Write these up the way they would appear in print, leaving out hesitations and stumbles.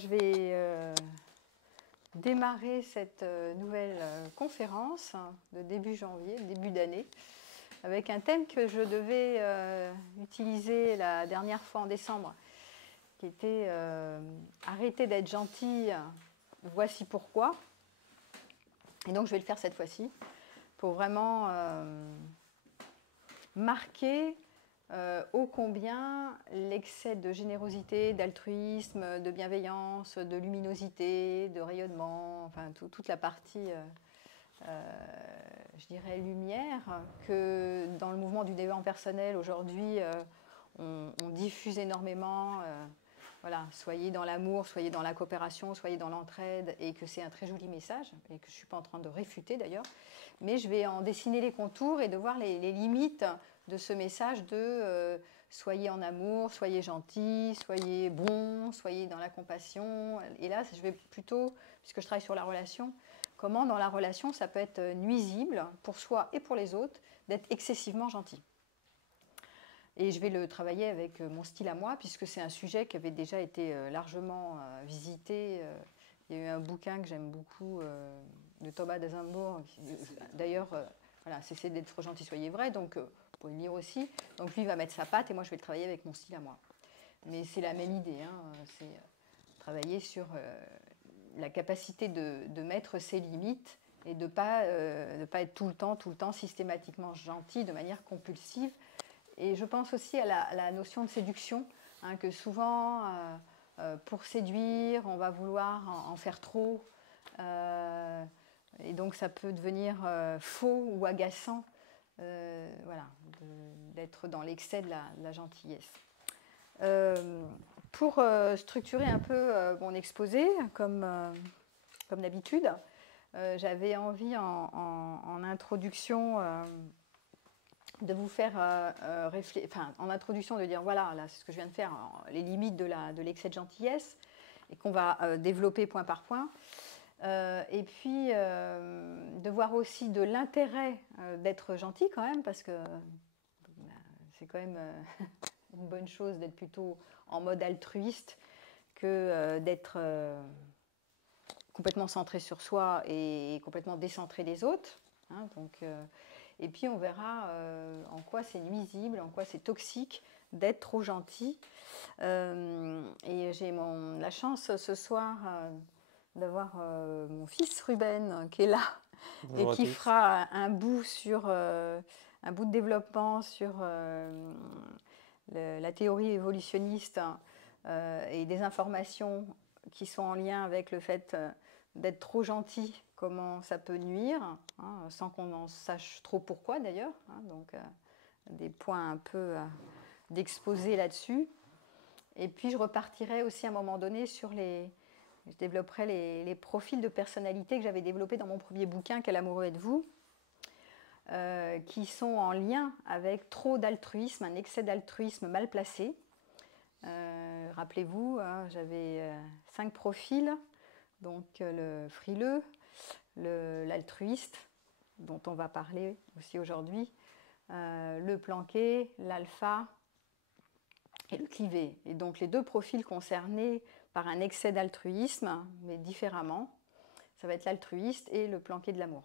Je vais démarrer cette nouvelle conférence de début janvier, début d'année, avec un thème que je devais utiliser la dernière fois en décembre, qui était arrêter d'être gentil, voici pourquoi. Et donc je vais le faire cette fois-ci pour vraiment marquer ô combien l'excès de générosité, d'altruisme, de bienveillance, de luminosité, de rayonnement, enfin toute la partie, je dirais, lumière, que dans le mouvement du développement personnel aujourd'hui, on diffuse énormément. Voilà, soyez dans l'amour, soyez dans la coopération, soyez dans l'entraide, et que c'est un très joli message, et que je ne suis pas en train de réfuter d'ailleurs, mais je vais en dessiner les contours et de voir les limites de ce message de soyez en amour, soyez gentil, soyez bon, soyez dans la compassion. Et là, je vais plutôt, puisque je travaille sur la relation, comment dans la relation ça peut être nuisible pour soi et pour les autres d'être excessivement gentil. Et je vais le travailler avec mon style à moi, puisque c'est un sujet qui avait déjà été largement visité. Il y a eu un bouquin que j'aime beaucoup de Thomas d'Azenbourg. D'ailleurs, voilà, cessez d'être trop gentil, soyez vrai. Donc, vous pouvez le lire aussi. Donc, lui, il va mettre sa patte et moi, je vais le travailler avec mon style à moi. Mais c'est la même idée. Hein, c'est travailler sur la capacité de mettre ses limites et de ne pas être tout le temps, systématiquement gentil de manière compulsive. Et je pense aussi à la notion de séduction, hein, que souvent, pour séduire, on va vouloir en faire trop. Et donc, ça peut devenir faux ou agaçant, voilà, d'être dans l'excès de la gentillesse. Pour structurer un peu mon exposé, comme d'habitude, j'avais envie en introduction de vous faire en introduction, de dire voilà, là, c'est ce que je viens de faire, les limites de l'excès de gentillesse, et qu'on va développer point par point. Et puis de voir aussi de l'intérêt d'être gentil quand même, parce que c'est quand même une bonne chose d'être plutôt en mode altruiste que d'être complètement centré sur soi et complètement décentré des autres. Hein, donc, et puis on verra en quoi c'est nuisible, en quoi c'est toxique d'être trop gentil. Et j'ai la chance ce soir d'avoir mon fils Ruben qui est là. Bonjour et qui fera un bout de développement sur la théorie évolutionniste et des informations qui sont en lien avec le fait d'être trop gentil, comment ça peut nuire, hein, sans qu'on en sache trop pourquoi d'ailleurs. Hein, donc des points un peu d'exposer là-dessus. Et puis je repartirai aussi à un moment donné sur je développerai les profils de personnalité que j'avais développés dans mon premier bouquin, Quel amoureux êtes-vous, qui sont en lien avec trop d'altruisme, un excès d'altruisme mal placé. Rappelez-vous, hein, j'avais 5 profils, donc le frileux, l'altruiste, dont on va parler aussi aujourd'hui, le planqué, l'alpha et le clivé. Et donc les 2 profils concernés par un excès d'altruisme, mais différemment, ça va être l'altruiste et le planqué de l'amour.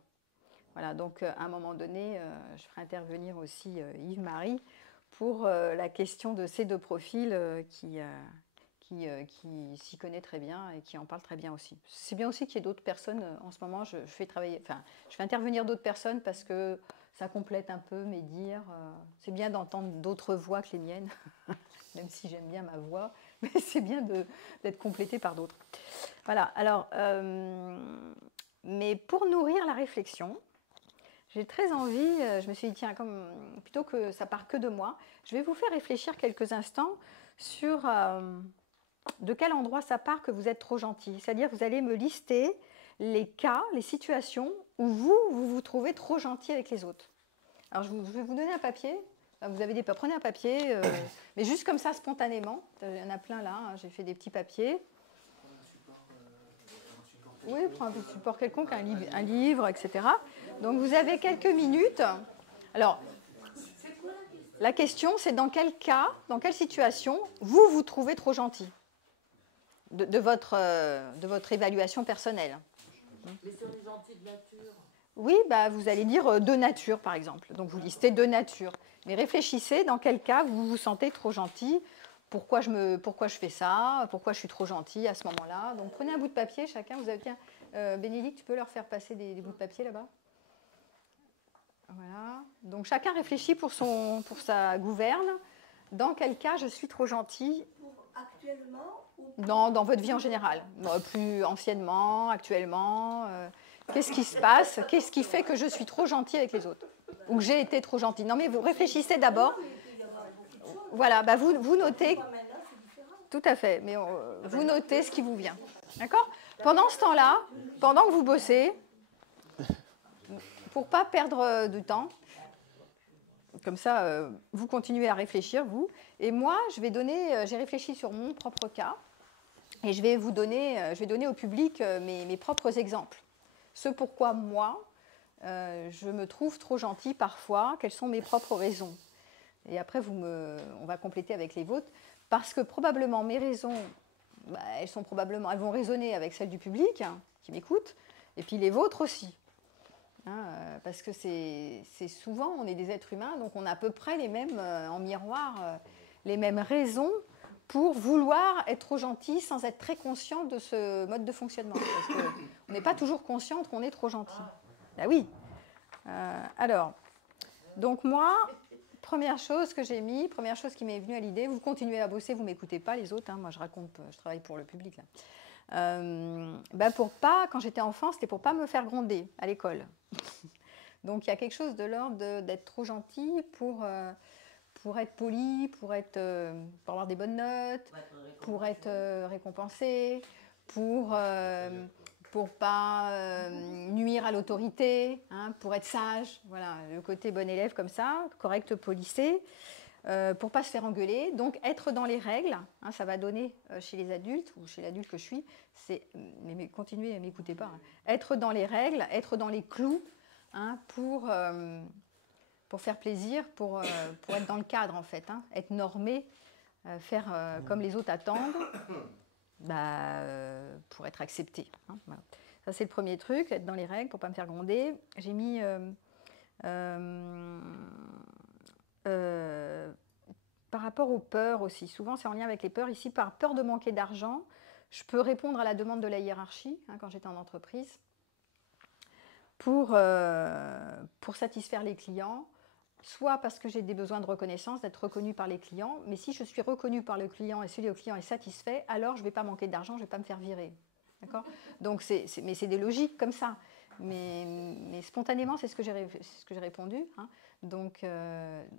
Voilà, donc à un moment donné, je ferai intervenir aussi Yves-Marie pour la question de ces 2 profils qui s'y connaît très bien et qui en parle très bien aussi. C'est bien aussi qu'il y ait d'autres personnes. En ce moment, je fais intervenir d'autres personnes parce que ça complète un peu mes dires. C'est bien d'entendre d'autres voix que les miennes, même si j'aime bien ma voix, mais c'est bien d'être complété par d'autres. Voilà, alors, mais pour nourrir la réflexion, j'ai très envie, je me suis dit, tiens, plutôt que ça part que de moi, je vais vous faire réfléchir quelques instants sur de quel endroit ça part que vous êtes trop gentil. C'est-à-dire, vous allez me lister les cas, les situations où vous trouvez trop gentil avec les autres. Alors, je vais vous donner un papier. Vous avez prenez un papier, mais juste comme ça, spontanément. Il y en a plein là, hein, j'ai fait des petits papiers. Oui, prends un petit support quelconque, un livre, etc. Donc, vous avez quelques minutes. Alors, la question, c'est dans quel cas, dans quelle situation, vous trouvez trop gentil. de votre évaluation personnelle. Mais si on est gentil de nature. Oui, bah, vous allez dire de nature, par exemple. Donc, vous listez de nature. Mais réfléchissez dans quel cas vous vous sentez trop gentil. Pourquoi je fais ça? Pourquoi je suis trop gentil à ce moment-là? Donc, prenez un bout de papier, chacun. Vous avez, tiens, Bénédicte, tu peux leur faire passer des bouts de papier là-bas? Voilà. Donc, chacun réfléchit pour sa gouverne. Dans quel cas je suis trop gentil? Actuellement ou Dans votre vie en général. Plus anciennement, actuellement. Qu'est-ce qui se passe? Qu'est-ce qui fait que je suis trop gentil avec les autres? Ou que j'ai été trop gentil? Non, mais vous réfléchissez d'abord. mais il peut y avoir beaucoup de choses. Voilà, bah vous notez. Maintenant, c'est différent. Tout à fait, mais vous notez ce qui vous vient. D'accord? Pendant ce temps-là, pendant que vous bossez, pour ne pas perdre de temps, comme ça, vous continuez à réfléchir, vous. Et moi, j'ai réfléchi sur mon propre cas, et je vais donner au public mes propres exemples. Ce pourquoi moi, je me trouve trop gentil parfois, quelles sont mes propres raisons. Et après, on va compléter avec les vôtres, parce que probablement mes raisons, bah, elles vont résonner avec celles du public qui m'écoute, et puis les vôtres aussi. Parce que c'est souvent, on est des êtres humains, donc on a à peu près les mêmes, en miroir, les mêmes raisons pour vouloir être trop gentil sans être très conscient de ce mode de fonctionnement. Parce qu'on n'est pas toujours conscient qu'on est trop gentil. Ben oui. Alors, donc moi, première chose qui m'est venue à l'idée, vous continuez à bosser, vous ne m'écoutez pas les autres, moi je travaille pour le public là. Quand j'étais enfant, c'était pour pas me faire gronder à l'école. Donc il y a quelque chose de l'ordre d'être trop gentil pour être poli, pour avoir des bonnes notes, pour être récompensé, pour pas nuire à l'autorité, pour être sage, voilà, le côté bon élève comme ça, correct, policé. Pour ne pas se faire engueuler, donc être dans les règles, ça va donner chez les adultes, ou chez l'adulte que je suis, mais continuez, m'écoutez pas, être dans les règles, être dans les clous, pour faire plaisir, pour être dans le cadre en fait, être normé, faire comme les autres attendent, pour être accepté. Voilà. Ça c'est le premier truc, être dans les règles pour ne pas me faire gronder. J'ai mis... par rapport aux peurs aussi, souvent c'est en lien avec les peurs. Ici, par peur de manquer d'argent, je peux répondre à la demande de la hiérarchie, quand j'étais en entreprise, pour satisfaire les clients, soit parce que j'ai des besoins de reconnaissance, d'être reconnue par les clients, mais si je suis reconnue par le client et si le client est satisfait, alors je ne vais pas manquer d'argent, je ne vais pas me faire virer. D'accord ? Donc, mais c'est des logiques comme ça. Mais spontanément, c'est ce que j'ai répondu. Donc,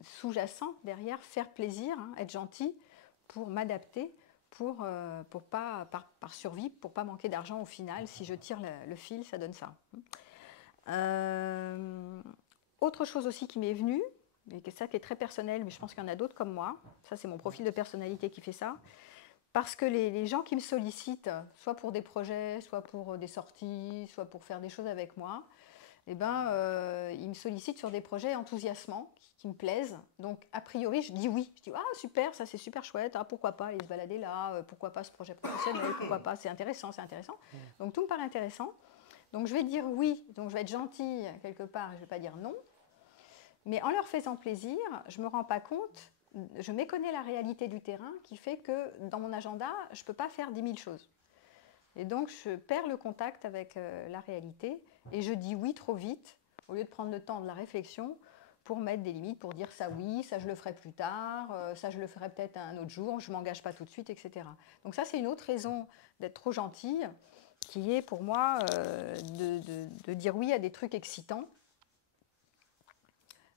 sous-jacent, derrière, faire plaisir, être gentil pour m'adapter, pour pas, par survie, pour ne pas manquer d'argent au final. Si je tire le fil, ça donne ça. Autre chose aussi qui m'est venue, et ça qui est très personnel, mais je pense qu'il y en a d'autres comme moi, ça c'est mon profil de personnalité qui fait ça, parce que les gens qui me sollicitent, soit pour des projets, soit pour des sorties, soit pour faire des choses avec moi, ils me sollicitent sur des projets enthousiasmants, qui me plaisent. Donc, a priori, je dis oui. Je dis, ah, super, ça c'est super chouette, pourquoi pas aller se balader là, pourquoi pas ce projet professionnel, pourquoi pas, c'est intéressant, c'est intéressant. Donc, tout me paraît intéressant. Donc, je vais dire oui, donc je vais être gentille quelque part, je ne vais pas dire non. Mais en leur faisant plaisir, je ne me rends pas compte, je méconnais la réalité du terrain qui fait que dans mon agenda, je ne peux pas faire 10 000 choses. Et donc, je perds le contact avec la réalité et je dis oui trop vite, au lieu de prendre le temps de la réflexion pour mettre des limites, pour dire ça oui, ça je le ferai plus tard, ça je le ferai peut-être un autre jour, je ne m'engage pas tout de suite, etc. Donc ça, c'est une autre raison d'être trop gentille, qui est pour moi de dire oui à des trucs excitants,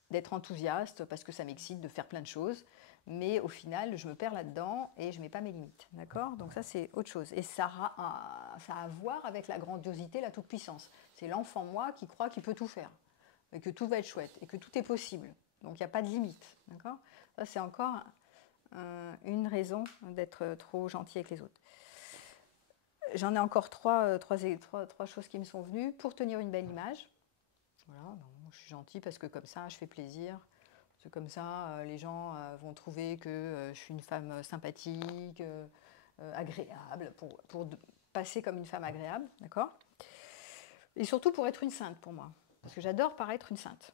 d'être enthousiaste parce que ça m'excite de faire plein de choses, mais au final, je me perds là-dedans et je ne mets pas mes limites. D'accord ? Donc ça, c'est autre chose. Et ça a à voir avec la grandiosité, la toute-puissance. C'est l'enfant moi qui croit qu'il peut tout faire, et que tout va être chouette, et que tout est possible. Donc il n'y a pas de limite. D'accord ? Ça, c'est encore une raison d'être trop gentil avec les autres. J'en ai encore trois choses qui me sont venues. Pour tenir une belle image, voilà, je suis gentille parce que comme ça, je fais plaisir. Parce que comme ça, les gens vont trouver que je suis une femme sympathique, agréable, pour passer comme une femme agréable, d'accord? Et surtout pour être une sainte pour moi, parce que j'adore paraître une sainte.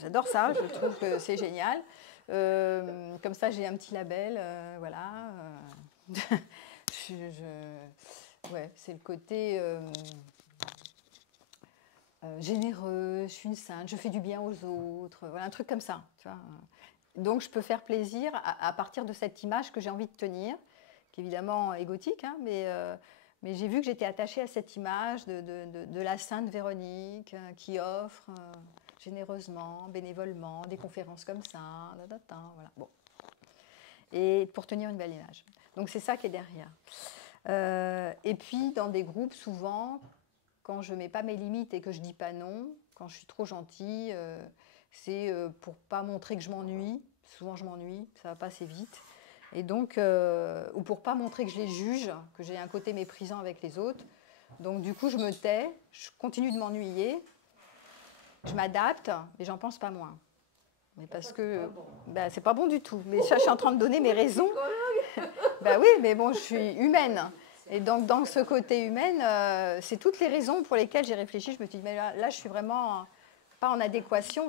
J'adore ça, je trouve que c'est génial. Comme ça, j'ai un petit label, voilà. Ouais, c'est le côté généreux, je suis une sainte, je fais du bien aux autres, voilà, un truc comme ça. Tu vois. Donc, je peux faire plaisir à partir de cette image que j'ai envie de tenir, qui est évidemment égotique, hein, mais j'ai vu que j'étais attachée à cette image de la sainte Véronique qui offre généreusement, bénévolement, des conférences comme ça, voilà. Bon. Et pour tenir une belle image. Donc, c'est ça qui est derrière. Et puis, dans des groupes, souvent, quand je ne mets pas mes limites et que je ne dis pas non, quand je suis trop gentille, c'est pour ne pas montrer que je m'ennuie. Souvent, je m'ennuie, ça ne va pas assez vite. Et donc, ou pour ne pas montrer que je les juge, que j'ai un côté méprisant avec les autres. Donc, du coup, je me tais, je continue de m'ennuyer, je m'adapte, mais j'en pense pas moins. Mais parce que ben, c'est pas bon du tout. Mais ça, je suis en train de donner mes raisons. Ben oui, mais bon, je suis humaine. Et donc, dans ce côté humaine, c'est toutes les raisons pour lesquelles j'ai réfléchi. Je me suis dit, mais là, je suis vraiment pas en adéquation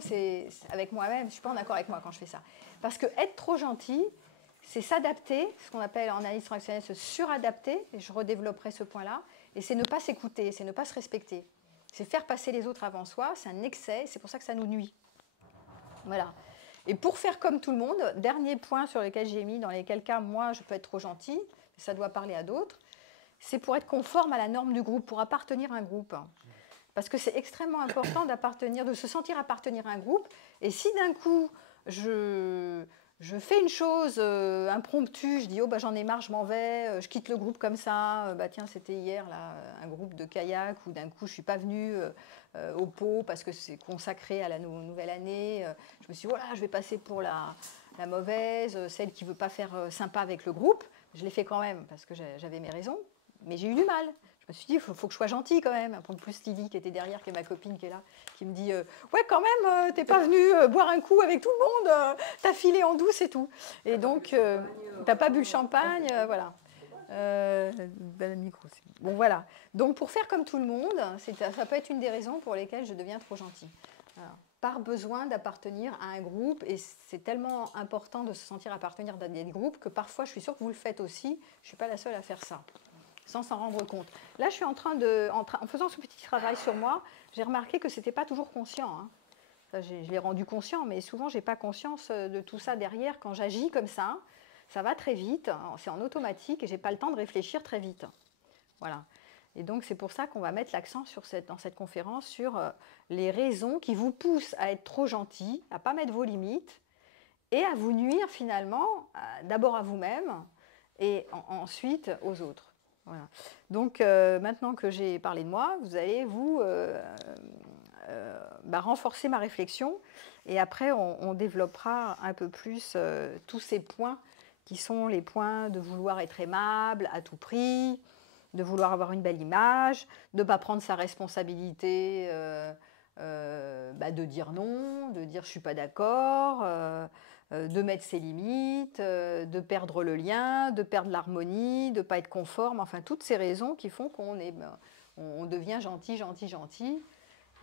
avec moi-même. Je ne suis pas en accord avec moi quand je fais ça. Parce que être trop gentil, c'est s'adapter, ce qu'on appelle en analyse transactionnelle se suradapter, et je redévelopperai ce point-là, et c'est ne pas s'écouter, c'est ne pas se respecter. C'est faire passer les autres avant soi, c'est un excès, c'est pour ça que ça nous nuit. Voilà. Et pour faire comme tout le monde, dernier point sur lequel j'ai mis, dans lesquels cas, moi, je peux être trop gentille, ça doit parler à d'autres, c'est pour être conforme à la norme du groupe, pour appartenir à un groupe. Parce que c'est extrêmement important de se sentir appartenir à un groupe. Et si d'un coup, je fais une chose impromptue, je dis « Oh, bah, j'en ai marre, je m'en vais, je quitte le groupe comme ça. Bah, tiens, c'était hier, là, un groupe de kayak, où d'un coup, je ne suis pas venue au pot parce que c'est consacré à la nouvelle année. Je me suis dit « Voilà, je vais passer pour la mauvaise, celle qui ne veut pas faire sympa avec le groupe. » Je l'ai fait quand même parce que j'avais mes raisons. Mais j'ai eu du mal. Je me suis dit, il faut que je sois gentille quand même. Un plus Lily qui était derrière, qui est ma copine qui est là, qui me dit, ouais quand même, t'es pas venue boire un coup avec tout le monde, t'as filé en douce et tout. Et donc, t'as pas bu le champagne, voilà. Micro, bon voilà. Donc pour faire comme tout le monde, ça peut être une des raisons pour lesquelles je deviens trop gentille. Alors, par besoin d'appartenir à un groupe, et c'est tellement important de se sentir appartenir à des groupes que parfois, je suis sûre que vous le faites aussi, je ne suis pas la seule à faire ça, sans s'en rendre compte. Là, je suis en faisant ce petit travail sur moi, j'ai remarqué que ce n'était pas toujours conscient. Hein. Ça, je l'ai rendu conscient, mais souvent, je n'ai pas conscience de tout ça derrière. Quand j'agis comme ça va très vite, c'est en automatique, et je n'ai pas le temps de réfléchir très vite. Voilà. Et donc, c'est pour ça qu'on va mettre l'accent dans cette conférence sur les raisons qui vous poussent à être trop gentil, à ne pas mettre vos limites, et à vous nuire finalement, d'abord à vous-même, et ensuite aux autres. Voilà. Donc, maintenant que j'ai parlé de moi, vous allez vous renforcer ma réflexion, et après, on développera un peu plus tous ces points qui sont les points de vouloir être aimable à tout prix, de vouloir avoir une belle image, de ne pas prendre sa responsabilité, de dire non, de dire je ne suis pas d'accord, de mettre ses limites, de perdre le lien, de perdre l'harmonie, de ne pas être conforme, enfin toutes ces raisons qui font on devient gentil,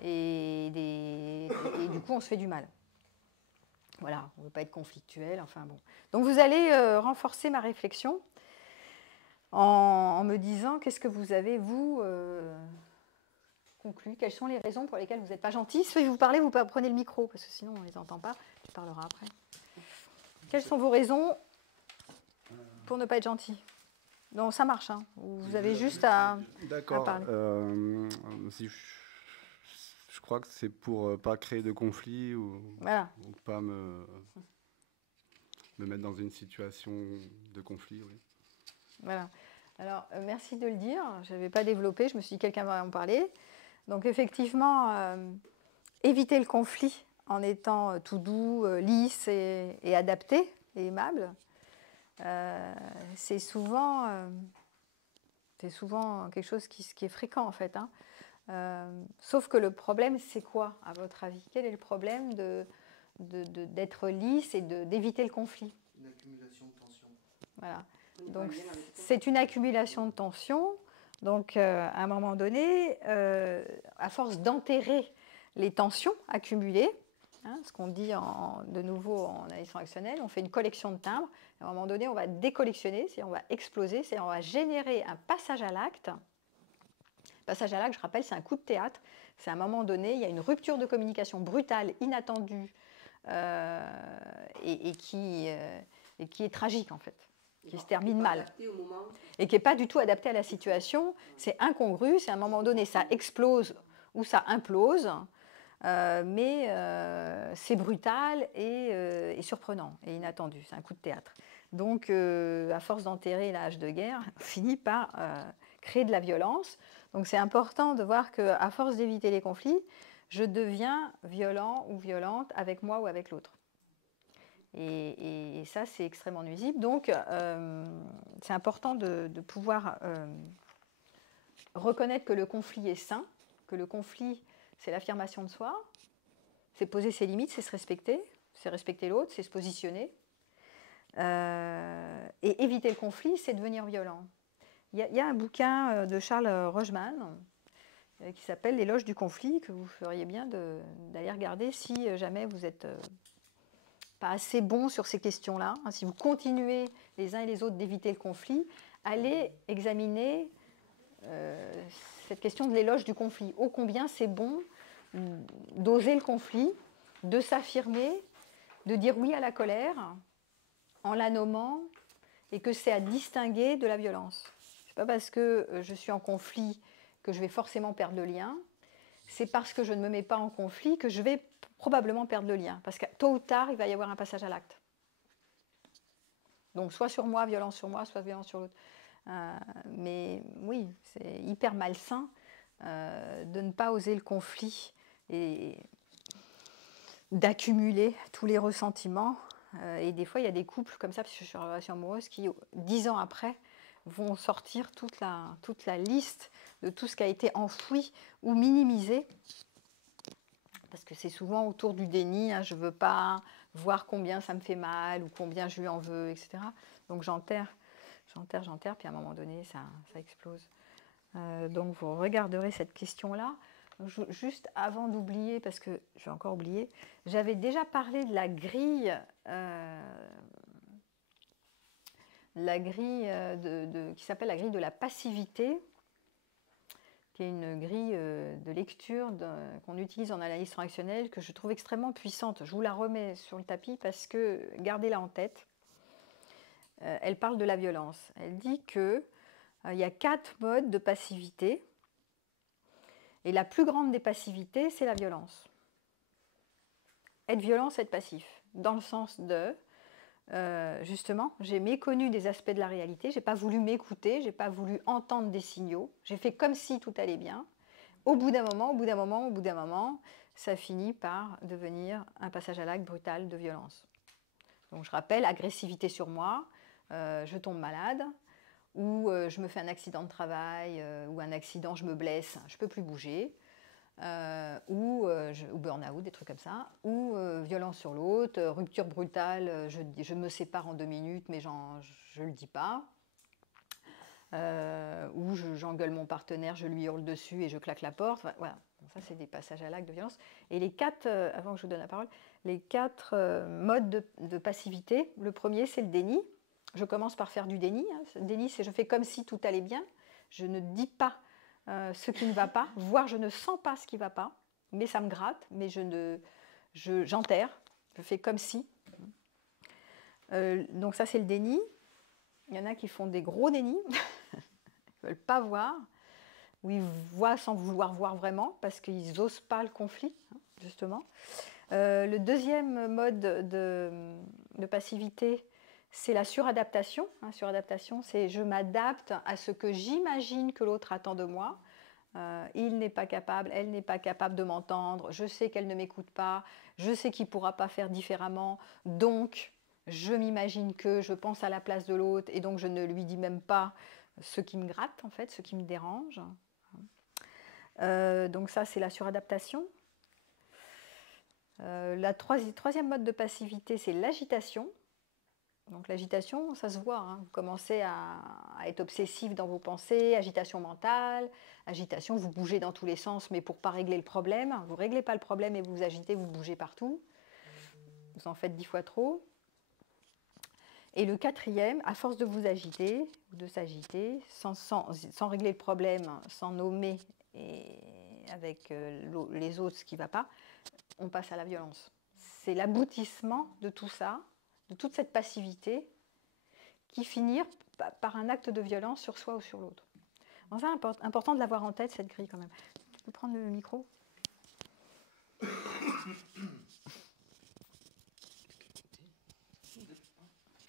et du coup on se fait du mal. Voilà, on ne veut pas être conflictuel, enfin bon. Donc vous allez renforcer ma réflexion en me disant qu'est-ce que vous avez, vous, conclu, quelles sont les raisons pour lesquelles vous n'êtes pas gentil. Si vous parlez, vous prenez le micro, parce que sinon on ne les entend pas, tu parleras après. Quelles sont vos raisons pour ne pas être gentil? Non, ça marche, hein. Vous avez juste à parler. Je crois que c'est pour ne pas créer de conflit ou pas me mettre dans une situation de conflit. Oui. Voilà. Alors, merci de le dire. Je n'avais pas développé. Je me suis dit quelqu'un va en parler. Donc, effectivement, éviter le conflit en étant tout doux, lisse et adapté et aimable, c'est souvent quelque chose qui est fréquent, en fait. Hein. Sauf que le problème, c'est quoi, à votre avis? Quel est le problème d'être lisse et d'éviter le conflit? Une accumulation de tension. Voilà. Donc, c'est une accumulation de tension. Donc, à un moment donné, à force d'enterrer les tensions accumulées, hein, ce qu'on dit de nouveau en analyse transactionnelle, on fait une collection de timbres. À un moment donné, on va décollectionner, c'est-à-dire on va exploser, c'est-à-dire on va générer un passage à l'acte. Passage à l'acte, je rappelle, c'est un coup de théâtre. C'est à un moment donné, il y a une rupture de communication brutale, inattendue, et qui est tragique en fait, qui se termine mal. Et qui n'est pas du tout adapté à la situation. C'est incongru, c'est à un moment donné, ça explose ou ça implose. Mais c'est brutal et surprenant et inattendu. C'est un coup de théâtre. Donc, à force d'enterrer la hache de guerre, on finit par créer de la violence. Donc, c'est important de voir qu'à force d'éviter les conflits, je deviens violent ou violente avec moi ou avec l'autre. Et ça, c'est extrêmement nuisible. Donc, c'est important de pouvoir reconnaître que le conflit est sain, que le conflit, c'est l'affirmation de soi, c'est poser ses limites, c'est se respecter, c'est respecter l'autre, c'est se positionner. Et éviter le conflit, c'est devenir violent. Il y a un bouquin de Charles Rogeman qui s'appelle « L'éloge du conflit » que vous feriez bien d'aller regarder si jamais vous n'êtes pas assez bon sur ces questions-là. Si vous continuez les uns et les autres d'éviter le conflit, allez examiner cette question de l'éloge du conflit. Ô combien c'est bon d'oser le conflit, de s'affirmer, de dire oui à la colère en la nommant et que c'est à distinguer de la violence. Ce n'est pas parce que je suis en conflit que je vais forcément perdre le lien, c'est parce que je ne me mets pas en conflit que je vais probablement perdre le lien, parce que tôt ou tard, il va y avoir un passage à l'acte. Donc soit sur moi, violence sur moi, soit violence sur l'autre. Mais oui, c'est hyper malsain de ne pas oser le conflit et d'accumuler tous les ressentiments. Et des fois, il y a des couples comme ça, parce que je suis en relation amoureuse, qui, 10 ans après, vont sortir toute la liste de tout ce qui a été enfoui ou minimisé. Parce que c'est souvent autour du déni, hein, je ne veux pas voir combien ça me fait mal ou combien je lui en veux, etc. Donc j'enterre, puis à un moment donné, ça explose. Donc vous regarderez cette question-là. Juste avant d'oublier, parce que je vais encore oublier, j'avais déjà parlé de la grille, qui s'appelle la grille de la passivité, qui est une grille de lecture qu'on utilise en analyse transactionnelle, que je trouve extrêmement puissante. Je vous la remets sur le tapis parce que, gardez-la en tête, elle parle de la violence. Elle dit qu'il y a 4 modes de passivité, et la plus grande des passivités, c'est la violence. Être violent, c'est être passif, dans le sens de, justement, j'ai méconnu des aspects de la réalité, je n'ai pas voulu m'écouter, je n'ai pas voulu entendre des signaux, j'ai fait comme si tout allait bien. Au bout d'un moment, ça finit par devenir un passage à l'acte brutal de violence. Donc je rappelle, agressivité sur moi, je tombe malade, ou je me fais un accident de travail, ou un accident, je me blesse, je ne peux plus bouger, ou burn-out, des trucs comme ça, ou violence sur l'autre, rupture brutale, je me sépare en 2 minutes, mais je ne le dis pas, ou j'engueule mon partenaire, je lui hurle dessus et je claque la porte. Enfin, voilà, bon, ça c'est des passages à l'acte de violence. Et les 4, avant que je vous donne la parole, les 4 modes de passivité, le premier c'est le déni. Je commence par faire du déni. Le déni, c'est je fais comme si tout allait bien. Je ne dis pas ce qui ne va pas, voire je ne sens pas ce qui ne va pas, mais ça me gratte, mais j'enterre, je fais comme si. Donc ça, c'est le déni. Il y en a qui font des gros dénis, ils ne veulent pas voir, ou ils voient sans vouloir voir vraiment, parce qu'ils n'osent pas le conflit, justement. Le deuxième mode de passivité, c'est la suradaptation. Suradaptation, c'est je m'adapte à ce que j'imagine que l'autre attend de moi. Il n'est pas capable, elle n'est pas capable de m'entendre, je sais qu'elle ne m'écoute pas, je sais qu'il ne pourra pas faire différemment, donc je m'imagine que je pense à la place de l'autre et donc je ne lui dis même pas ce qui me gratte, en fait, ce qui me dérange. Donc ça, c'est la suradaptation. La troisième mode de passivité, c'est l'agitation. Donc l'agitation, ça se voit, hein. Vous commencez à être obsessif dans vos pensées, agitation mentale, agitation, vous bougez dans tous les sens, mais pour ne pas régler le problème. Vous ne réglez pas le problème et vous vous agitez, vous bougez partout. Vous en faites 10 fois trop. Et le quatrième, à force de vous agiter, ou de s'agiter, sans régler le problème, sans nommer et avec les autres ce qui ne va pas, on passe à la violence. C'est l'aboutissement de tout ça, de toute cette passivité, qui finit par un acte de violence sur soi ou sur l'autre. C'est important de l'avoir en tête, cette grille quand même. Tu peux prendre le micro ?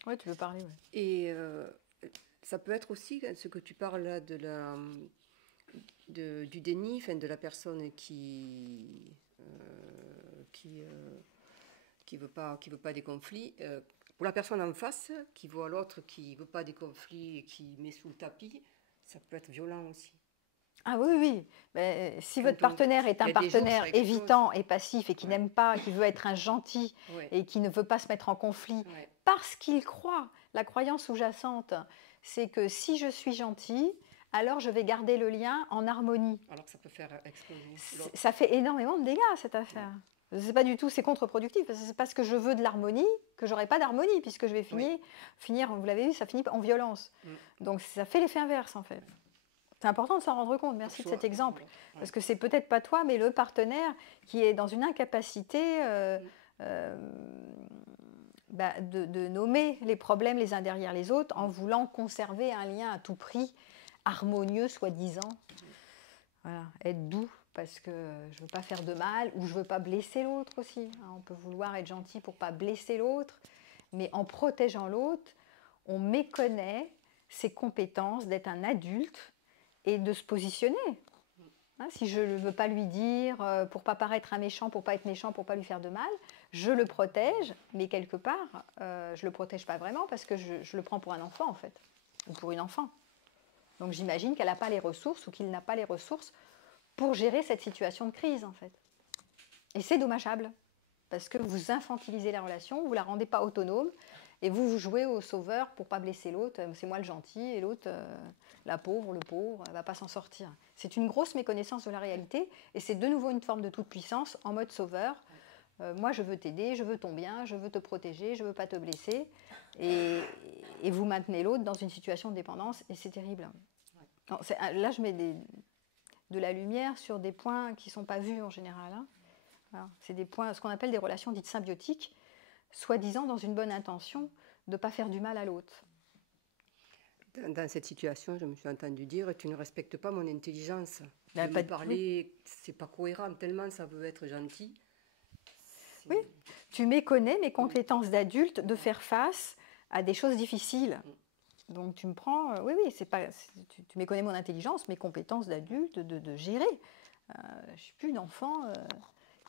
Oui, tu veux parler, ouais. Et ça peut être aussi, ce que tu parles là, du déni, de la personne qui veut pas des conflits. Pour la personne en face, qui voit l'autre qui veut pas des conflits et qui met sous le tapis, ça peut être violent aussi. Ah oui, oui. Mais si votre partenaire est un partenaire évitant et passif et qui n'aime pas, qui veut être un gentil et qui ne veut pas se mettre en conflit parce qu'il croit, la croyance sous-jacente, c'est que si je suis gentil, alors je vais garder le lien en harmonie. Alors que ça peut faire exploser. Ça fait énormément de dégâts, cette affaire. C'est pas du tout, c'est contre-productif, parce que c'est parce que je veux de l'harmonie que j'aurai pas d'harmonie, puisque je vais finir, vous l'avez vu, ça finit en violence. Donc ça fait l'effet inverse, en fait. C'est important de s'en rendre compte, merci de cet exemple, parce que c'est peut-être pas toi, mais le partenaire qui est dans une incapacité de nommer les problèmes les uns derrière les autres en voulant conserver un lien à tout prix, harmonieux, soi-disant. Voilà, être doux, parce que je ne veux pas faire de mal, ou je ne veux pas blesser l'autre aussi. On peut vouloir être gentil pour ne pas blesser l'autre, mais en protégeant l'autre, on méconnaît ses compétences d'être un adulte et de se positionner. Si je ne veux pas lui dire, pour ne pas paraître un méchant, pour ne pas être méchant, pour ne pas lui faire de mal, je le protège, mais quelque part, je ne le protège pas vraiment parce que je le prends pour un enfant, en fait, ou pour une enfant. Donc j'imagine qu'elle n'a pas les ressources ou qu'il n'a pas les ressources pour gérer cette situation de crise, en fait. Et c'est dommageable, parce que vous infantilisez la relation, vous ne la rendez pas autonome, et vous jouez au sauveur pour ne pas blesser l'autre. C'est moi le gentil, et l'autre, la pauvre, le pauvre, elle ne va pas s'en sortir. C'est une grosse méconnaissance de la réalité, et c'est de nouveau une forme de toute-puissance en mode sauveur. Moi, je veux t'aider, je veux ton bien, je veux te protéger, je ne veux pas te blesser. Et vous maintenez l'autre dans une situation de dépendance, et c'est terrible. Alors, là, je mets de la lumière sur des points qui ne sont pas vus en général. Voilà. C'est des points, ce qu'on appelle des relations dites symbiotiques, soi-disant dans une bonne intention de ne pas faire du mal à l'autre. Dans cette situation, je me suis entendue dire « tu ne respectes pas mon intelligence ». Me parler, c'est pas cohérent, tellement ça veut être gentil. Oui, tu méconnais mes compétences d'adulte de faire face à des choses difficiles. Donc tu me prends, tu méconnais mon intelligence, mes compétences d'adulte, de gérer. Je ne suis plus une enfant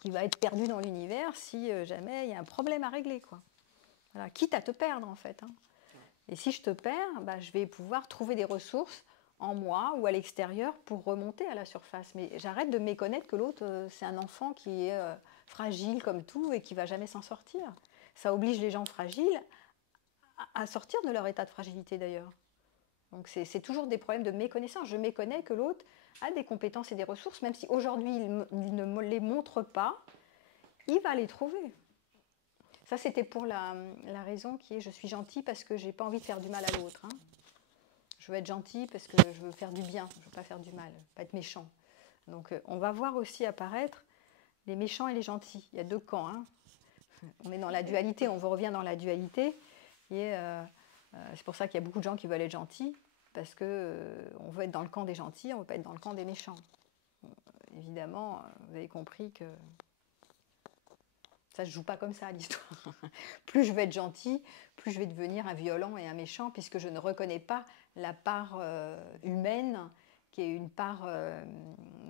qui va être perdue dans l'univers si jamais il y a un problème à régler, quoi. Voilà, quitte à te perdre, en fait. Et si je te perds, je vais pouvoir trouver des ressources en moi ou à l'extérieur pour remonter à la surface. Mais j'arrête de méconnaître que l'autre, c'est un enfant qui est fragile comme tout et qui ne va jamais s'en sortir. Ça oblige les gens fragiles à sortir de leur état de fragilité, d'ailleurs. Donc c'est toujours des problèmes de méconnaissance. Je méconnais que l'autre a des compétences et des ressources, même si aujourd'hui il ne me les montre pas, il va les trouver. Ça, c'était pour la raison qui est « je suis gentil parce que je n'ai pas envie de faire du mal à l'autre ». Je veux être gentil parce que je veux faire du bien, je ne veux pas faire du mal, pas être méchant. Donc on va voir aussi apparaître les méchants et les gentils. Il y a deux camps. On est dans la dualité, on revient dans la dualité. Et c'est pour ça qu'il y a beaucoup de gens qui veulent être gentils, parce qu'on veut être dans le camp des gentils, on ne veut pas être dans le camp des méchants. Évidemment, vous avez compris que ça ne se joue pas comme ça, l'histoire. Plus je vais être gentil, plus je vais devenir un violent et un méchant, puisque je ne reconnais pas la part humaine, qui est une part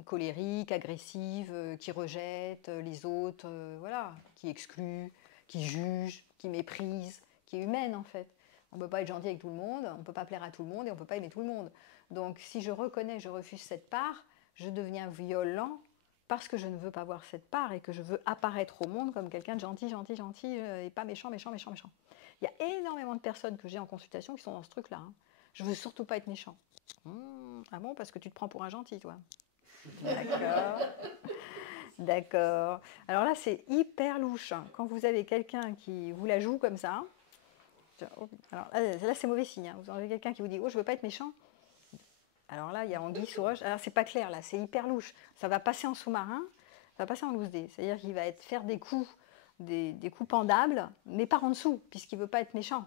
colérique, agressive, qui rejette les autres, qui exclut, qui juge, qui méprise, qui est humaine, en fait. On ne peut pas être gentil avec tout le monde, on ne peut pas plaire à tout le monde et on ne peut pas aimer tout le monde. Donc si je reconnais, je refuse cette part, je deviens violent parce que je ne veux pas voir cette part et que je veux apparaître au monde comme quelqu'un de gentil, gentil, gentil et pas méchant, méchant, méchant, méchant. Il y a énormément de personnes que j'ai en consultation qui sont dans ce truc-là. Hein. Je veux surtout pas être méchant. Ah bon, parce que tu te prends pour un gentil, toi. D'accord. D'accord. Alors là, c'est hyper louche. Quand vous avez quelqu'un qui vous la joue comme ça, alors là, c'est mauvais signe. Hein. Vous avez quelqu'un qui vous dit « Oh, je veux pas être méchant ». Alors là, il y a anguille sous roche. Alors, c'est pas clair, là, c'est hyper louche. Ça va passer en sous-marin, ça va passer en loose dé. C'est-à-dire qu'il va faire des coups pendables, mais par en dessous, puisqu'il ne veut pas être méchant.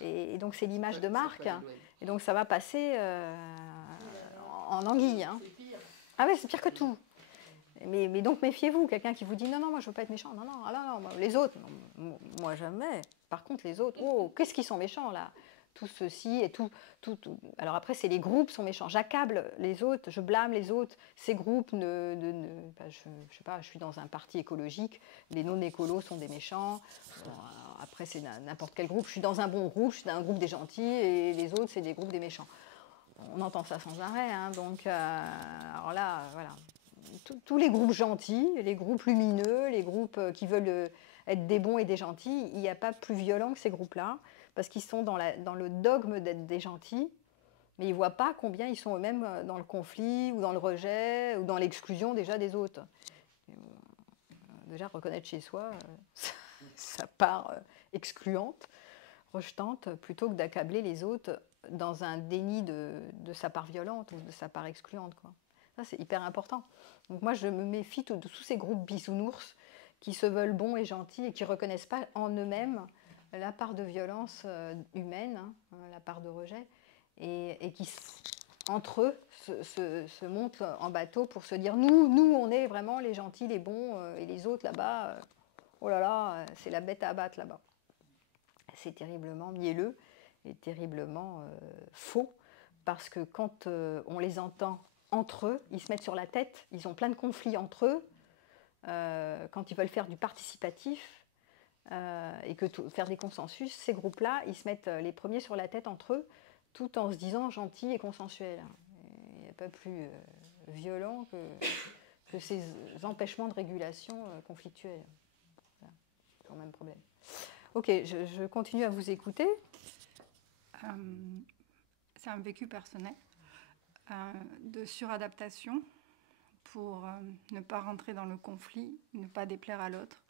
Et donc, c'est l'image de marque. Et donc, ça va passer en anguille. Hein. Ah ouais, c'est pire que tout. Mais donc, méfiez-vous. Quelqu'un qui vous dit « Non, non, moi, je ne veux pas être méchant. Non, non, ah, non, les autres. Non, moi, jamais. Par contre, les autres, oh, qu'est-ce qu'ils sont méchants, là ?» Tout ceci et tout. Alors après, c'est les groupes sont méchants. J'accable les autres, je blâme les autres. Ces groupes je sais pas, je suis dans un parti écologique, les non-écolos sont des méchants. Bon, après, c'est n'importe quel groupe. Je suis dans un bon groupe, je suis dans un groupe des gentils et les autres, c'est des groupes des méchants. On entend ça sans arrêt. Hein, donc, alors là, voilà. Tous les groupes gentils, les groupes lumineux, les groupes qui veulent être des bons et des gentils, il n'y a pas plus violent que ces groupes-là. Parce qu'ils sont dans le dogme d'être des gentils, mais ils ne voient pas combien ils sont eux-mêmes dans le conflit, ou dans le rejet, ou dans l'exclusion déjà des autres. Déjà, reconnaître chez soi sa part excluante, rejetante, plutôt que d'accabler les autres dans un déni de sa part violente ou de sa part excluante. Quoi. Ça, c'est hyper important. Donc moi, je me méfie de tous ces groupes bisounours qui se veulent bons et gentils et qui ne reconnaissent pas en eux-mêmes la part de violence humaine, hein, la part de rejet, et qui, entre eux, se montent en bateau pour se dire nous, on est vraiment les gentils, les bons, et les autres là-bas, oh là là, c'est la bête à abattre là-bas. C'est terriblement mielleux et terriblement faux, parce que quand on les entend entre eux, ils se mettent sur la tête, ils ont plein de conflits entre eux, quand ils veulent faire du participatif, et que faire des consensus, ces groupes-là, ils se mettent les premiers sur la tête entre eux, tout en se disant gentils et consensuels. Il n'y a pas plus violent que ces empêchements de régulation conflictuels. Voilà. C'est le même problème. Ok, je continue à vous écouter. C'est un vécu personnel de suradaptation pour ne pas rentrer dans le conflit, ne pas déplaire à l'autre.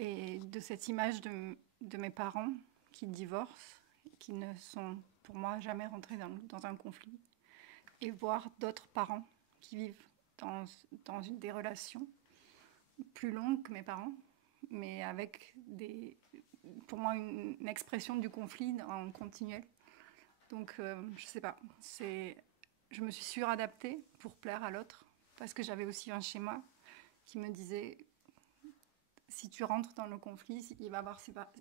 Et de cette image de mes parents qui divorcent, qui ne sont pour moi jamais rentrés dans un conflit, et voir d'autres parents qui vivent dans des relations plus longues que mes parents, mais avec pour moi une expression du conflit en continuel. Donc je sais pas, je me suis suradaptée pour plaire à l'autre, parce que j'avais aussi un schéma qui me disait si tu rentres dans le conflit, il va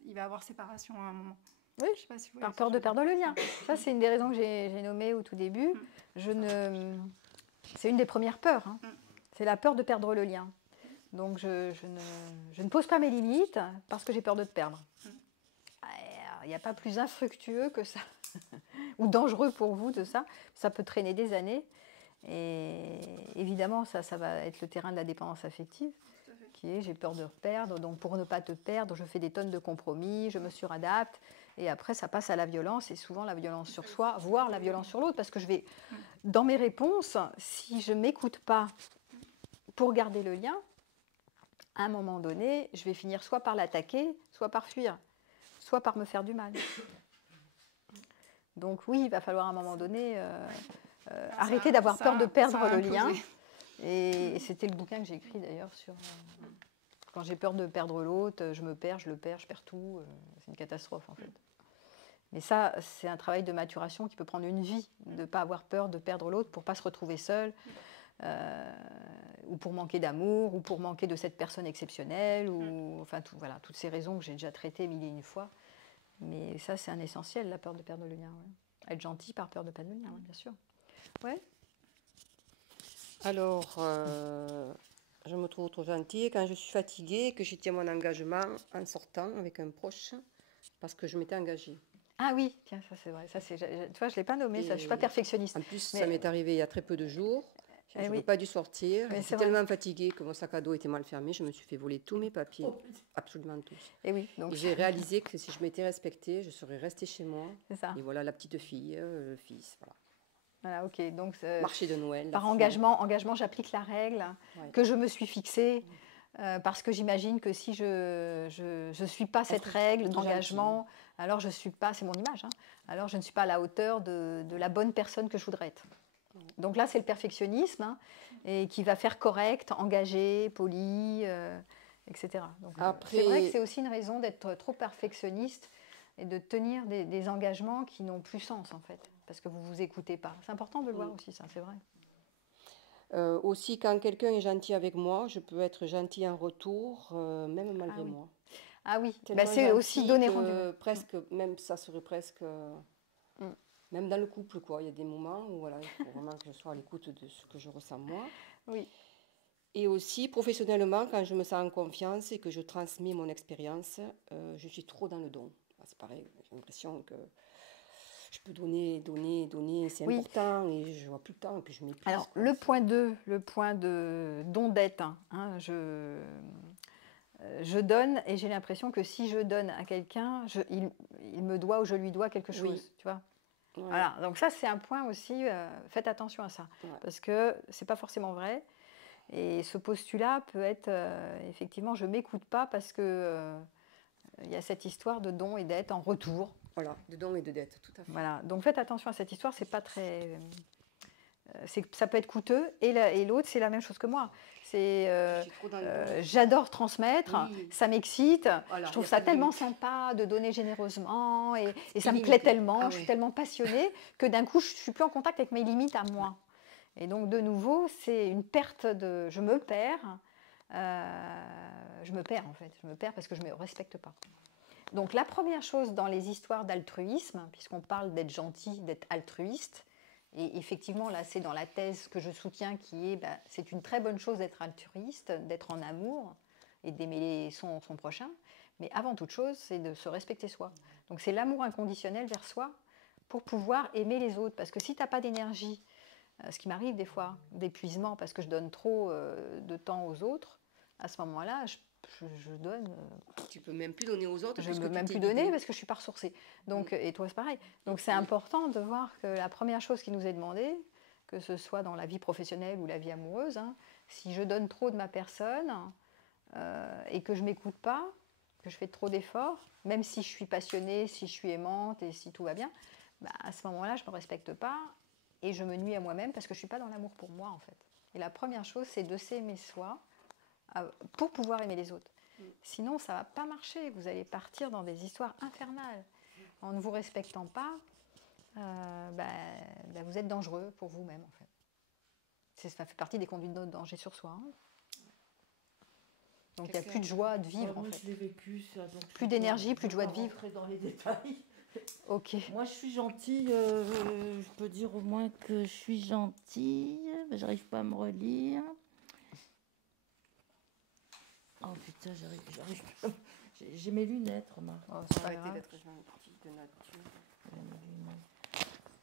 y avoir séparation à un moment. Oui, je sais pas si par peur de perdre le lien. Ça, c'est une des raisons que j'ai nommées au tout début. C'est une des premières peurs. Hein. C'est la peur de perdre le lien. Donc, je ne pose pas mes limites parce que j'ai peur de te perdre. Il n'y a pas plus infructueux que ça, ou dangereux pour vous de ça. Ça peut traîner des années. Et évidemment, ça va être le terrain de la dépendance affective. Qui est j'ai peur de perdre, donc pour ne pas te perdre, je fais des tonnes de compromis, je me suradapte, et après ça passe à la violence, et souvent la violence sur soi, voire la violence sur l'autre, parce que je vais, dans mes réponses, si je ne m'écoute pas pour garder le lien, à un moment donné, je vais finir soit par l'attaquer, soit par fuir, soit par me faire du mal. Donc oui, il va falloir à un moment donné arrêter d'avoir peur de perdre le lien. Et c'était le bouquin que j'ai écrit d'ailleurs sur quand j'ai peur de perdre l'autre, je me perds, je le perds, je perds tout. C'est une catastrophe en fait. Mais ça, c'est un travail de maturation qui peut prendre une vie, de ne pas avoir peur de perdre l'autre pour ne pas se retrouver seul, ou pour manquer d'amour, ou pour manquer de cette personne exceptionnelle, ou enfin voilà, toutes ces raisons que j'ai déjà traitées mille et une fois. Mais ça, c'est un essentiel, la peur de perdre le lien. Ouais. Être gentil par peur de perdre le lien, bien sûr. Ouais. Alors, je me trouve trop gentille quand je suis fatiguée, que je tiens mon engagement en sortant avec un proche, parce que je m'étais engagée. Ah oui, tiens, ça c'est vrai. Ça, tu vois, je ne l'ai pas nommé, ça, je ne suis pas perfectionniste. En plus, ça m'est arrivé il y a très peu de jours. Je n'ai pas dû sortir. J'étais tellement fatiguée que mon sac à dos était mal fermé. Je me suis fait voler tous mes papiers, absolument tous. Et oui, donc j'ai réalisé que si je m'étais respectée, je serais restée chez moi. C'est ça. Et voilà, la petite fille, le fils, voilà. Voilà, ok. Donc, marché de Noël. Par engagement, j'applique la règle que je me suis fixée. Parce que j'imagine que si je ne suis pas cette règle d'engagement, alors je suis pas, c'est mon image, hein, alors je ne suis pas à la hauteur de la bonne personne que je voudrais être. Donc là, c'est le perfectionnisme, hein, et qui va faire correct, engagé, poli, etc. Donc, c'est vrai que c'est aussi une raison d'être trop perfectionniste et de tenir des engagements qui n'ont plus sens, en fait, parce que vous ne vous écoutez pas. C'est important de le voir aussi, ça, c'est vrai. Aussi, quand quelqu'un est gentil avec moi, je peux être gentil en retour, même malgré moi. Ah oui, c'est aussi donner rendu. Presque, même ça serait presque, même dans le couple, quoi. Il y a des moments où voilà, il faut vraiment que je sois à l'écoute de ce que je ressens moi. Oui. Et aussi, professionnellement, quand je me sens en confiance et que je transmets mon expérience, je suis trop dans le don. C'est pareil, j'ai l'impression que je peux donner, c'est important, et je vois plus le temps, et puis je m'épuise. Alors, le point de don d'être, hein, je donne, et j'ai l'impression que si je donne à quelqu'un, il me doit ou je lui dois quelque chose, tu vois. Ouais. Voilà, donc ça, c'est un point aussi, faites attention à ça, parce que c'est pas forcément vrai, et ce postulat peut être, effectivement, je m'écoute pas parce que il y a cette histoire de don et d'être en retour. Voilà, de don et de dette, tout à fait. Voilà, donc faites attention à cette histoire, c'est pas très... ça peut être coûteux, et l'autre, c'est la même chose que moi. J'adore transmettre, ça m'excite, voilà, je trouve ça tellement sympa de donner généreusement, et ça me plaît tellement, je suis tellement passionnée, que d'un coup, je ne suis plus en contact avec mes limites à moi. Et donc, de nouveau, c'est une perte de... Je me perds en fait, je me perds parce que je ne me respecte pas. Donc la première chose dans les histoires d'altruisme, puisqu'on parle d'être gentil, d'être altruiste, et effectivement là c'est dans la thèse que je soutiens qui est, c'est une très bonne chose d'être altruiste, d'être en amour et d'aimer son prochain, mais avant toute chose c'est de se respecter soi. Donc c'est l'amour inconditionnel vers soi pour pouvoir aimer les autres, parce que si tu n'as pas d'énergie, ce qui m'arrive des fois, d'épuisement parce que je donne trop de temps aux autres, à ce moment-là je donne. Tu peux même plus donner aux autres. Je ne peux même plus donner parce que je ne suis pas ressourcée. Donc, et toi, c'est pareil. Donc, c'est important de voir que la première chose qui nous est demandée, que ce soit dans la vie professionnelle ou la vie amoureuse, hein, si je donne trop de ma personne et que je ne m'écoute pas, que je fais trop d'efforts, même si je suis passionnée, si je suis aimante et si tout va bien, à ce moment-là, je ne me respecte pas et je me nuis à moi-même parce que je ne suis pas dans l'amour pour moi, en fait. Et la première chose, c'est de s'aimer soi pour pouvoir aimer les autres. Sinon, ça ne va pas marcher. Vous allez partir dans des histoires infernales. En ne vous respectant pas, vous êtes dangereux pour vous-même, en fait. Ça fait partie des conduites de danger sur soi. Hein. Donc, il n'y a plus de joie de vivre, en fait. Je l'ai vécu, ça, donc plus d'énergie, plus de joie de vivre. Je vais rentrer dans les détails. Ok. Moi, je suis gentille. Je peux dire au moins que je suis gentille. Mais j'arrive pas à me relire. Oh putain, j'arrive. J'ai mes lunettes, remarque. Arrêtez d'être gentille de nature.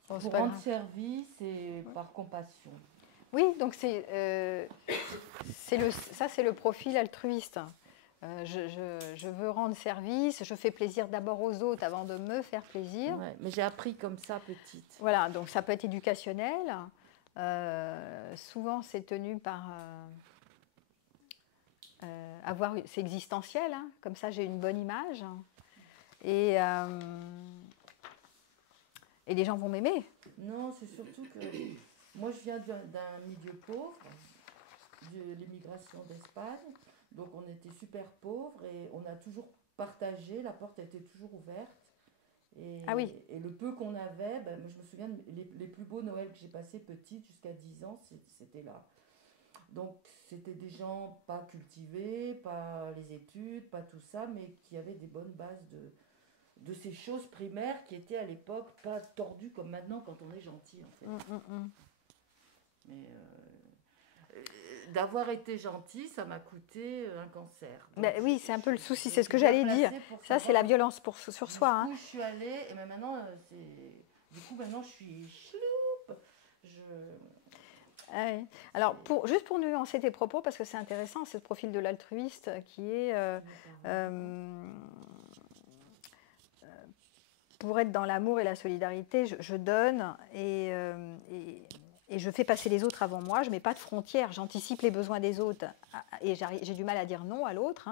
Pour rendre service et par compassion. Oui, donc ça c'est le profil altruiste. Je veux rendre service, je fais plaisir d'abord aux autres avant de me faire plaisir. Ouais, mais j'ai appris comme ça petite. Voilà, donc ça peut être éducationnel. Souvent c'est tenu par... c'est existentiel, hein, comme ça j'ai une bonne image et les gens vont m'aimer. Non, c'est surtout que moi je viens d'un milieu pauvre, de l'immigration d'Espagne, donc on était super pauvres et on a toujours partagé, la porte était toujours ouverte. Et, et le peu qu'on avait, je me souviens, les plus beaux Noëls que j'ai passés petite jusqu'à 10 ans, c'était là. Donc, c'était des gens pas cultivés, pas les études, pas tout ça, mais qui avaient des bonnes bases de ces choses primaires qui étaient à l'époque pas tordues comme maintenant quand on est gentil, en fait. Mais d'avoir été gentil, ça m'a coûté un cancer. Donc, oui, c'est un peu le souci, c'est ce que j'allais dire. Ça, c'est la violence sur soi. Du coup, je suis allée, et maintenant, je suis chloup. Ouais. Alors, juste pour nuancer tes propos, parce que c'est intéressant, c'est le profil de l'altruiste qui est pour être dans l'amour et la solidarité, je donne et je fais passer les autres avant moi. Je ne mets pas de frontières, j'anticipe les besoins des autres et j'ai du mal à dire non à l'autre.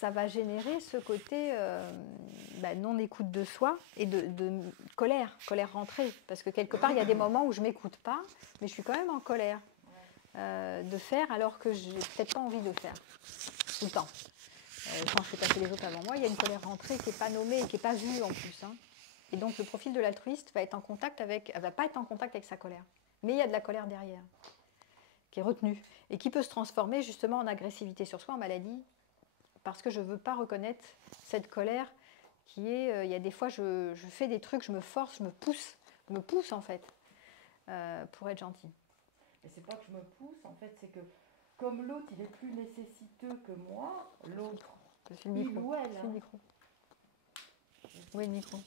Ça va générer ce côté non-écoute de soi et de colère rentrée. Parce que quelque part, il y a des moments où je ne m'écoute pas, mais je suis quand même en colère de faire alors que je n'ai peut-être pas envie de faire tout le temps. Quand je fais passer les autres avant moi, il y a une colère rentrée qui n'est pas nommée et qui n'est pas vue en plus. Et donc le profil de l'altruiste va pas être en contact avec sa colère. Mais il y a de la colère derrière, qui est retenue, et qui peut se transformer justement en agressivité sur soi, en maladie, parce que je ne veux pas reconnaître cette colère qui est... il y a des fois, je fais des trucs, je me force, je me pousse en fait, pour être gentil. Et c'est pas que je me pousse, en fait, c'est que comme l'autre, il est plus nécessiteux que moi, l'autre, il ou elle. Le micro. Oui, le micro.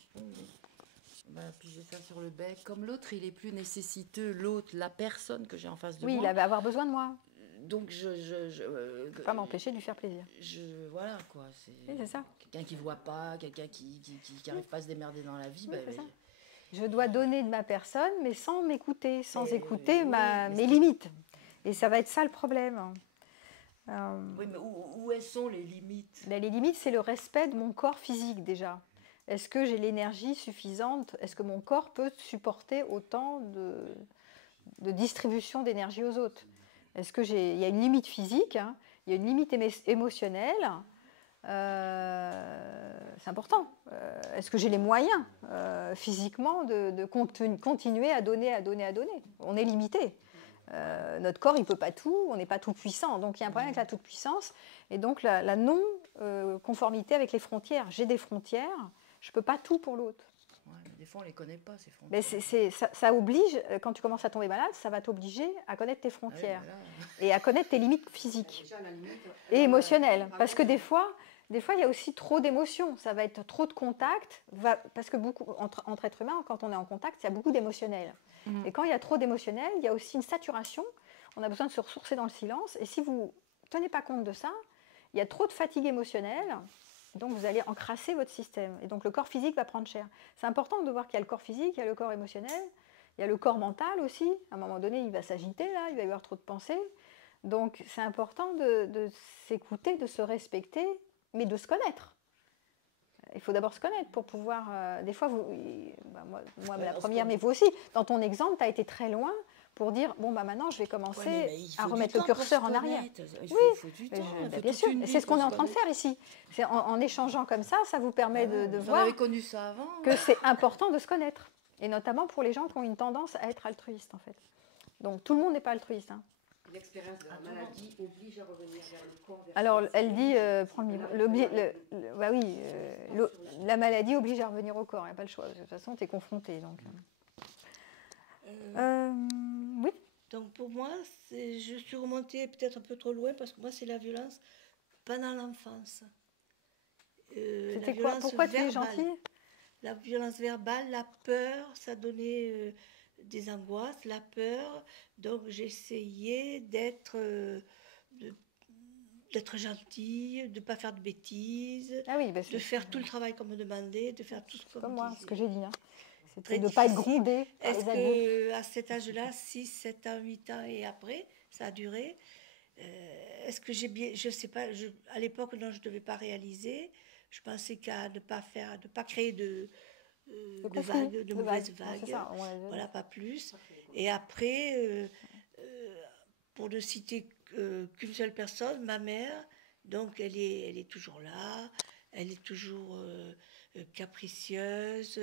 Puis j'ai ça sur le bec. Comme l'autre, il est plus nécessiteux, l'autre, la personne que j'ai en face de moi. Oui, il va avoir besoin de moi. Donc je peux pas m'empêcher de lui faire plaisir. Voilà quoi. C'est ça. Quelqu'un qui voit pas, quelqu'un qui n'arrive pas à se démerder dans la vie. C'est ça. Je dois donner de ma personne, mais sans m'écouter, sans écouter mes limites. Et ça va être ça le problème. Oui, mais où elles sont les limites? Les limites, c'est le respect de mon corps physique déjà. Est-ce que j'ai l'énergie suffisante? Est-ce que mon corps peut supporter autant de distribution d'énergie aux autres? Est-ce que il y a une limite physique, il y a une limite émotionnelle, c'est important. Est-ce que j'ai les moyens physiquement de continuer à donner? On est limité. Notre corps, il ne peut pas tout, on n'est pas tout puissant. Donc il y a un problème avec la toute-puissance et donc la non-conformité avec les frontières. J'ai des frontières, je ne peux pas tout pour l'autre. Ouais, mais des fois, on ne les connaît pas, ces frontières. Mais ça oblige, quand tu commences à tomber malade, ça va t'obliger à connaître tes frontières et à connaître tes limites physiques et émotionnelles. Parce que des fois, il y a aussi trop d'émotions. Ça va être trop de contact. Parce que entre êtres humains, quand on est en contact, il y a beaucoup d'émotionnel. Et quand il y a trop d'émotionnel, il y a aussi une saturation. On a besoin de se ressourcer dans le silence. Et si vous ne tenez pas compte de ça, il y a trop de fatigue émotionnelle. Donc vous allez encrasser votre système. Et donc le corps physique va prendre cher. C'est important de voir qu'il y a le corps physique, il y a le corps émotionnel, il y a le corps mental aussi. À un moment donné, il va s'agiter, là, il va y avoir trop de pensées. Donc c'est important de s'écouter, de se respecter, mais de se connaître. Il faut d'abord se connaître pour pouvoir... des fois, moi la première, mais vous aussi, dans ton exemple, tu as été très loin pour dire, maintenant, je vais commencer à remettre le curseur en arrière. Il faut du temps. Bien sûr, c'est ce qu'on est en train de faire ici. En échangeant comme ça vous permet de voir connu ça avant, que c'est important de se connaître. Et notamment pour les gens qui ont une tendance à être altruistes, en fait. Donc, tout le monde n'est pas altruiste. L'expérience de la maladie oblige à revenir vers le corps. Alors, elle dit, prends le micro. La maladie oblige à revenir au corps, il n'y a pas le choix. De toute façon, tu es confronté. Donc. Oui. Donc, pour moi, je suis remontée peut-être un peu trop loin parce que moi, c'est la violence pendant l'enfance. C'était quoi? Pourquoi tu es gentille? La violence verbale, la peur, ça donnait des angoisses, la peur. Donc j'essayais d'être gentille, de ne pas faire de bêtises, de faire tout le travail qu'on me demandait, de faire tout ce qu'on me disait. Comme moi, ce que j'ai dit. C'était de ne pas être grondée. Est-ce qu'à cet âge-là, 6, 7 ans, 8 ans et après, ça a duré, est-ce que j'ai bien... Je ne sais pas, à l'époque, non, je ne devais pas réaliser. Je pensais qu'à ne pas créer de mauvaises vagues. Ça, voilà, pas plus. Et après, pour ne citer qu'une seule personne, ma mère, donc elle est toujours là, elle est toujours capricieuse,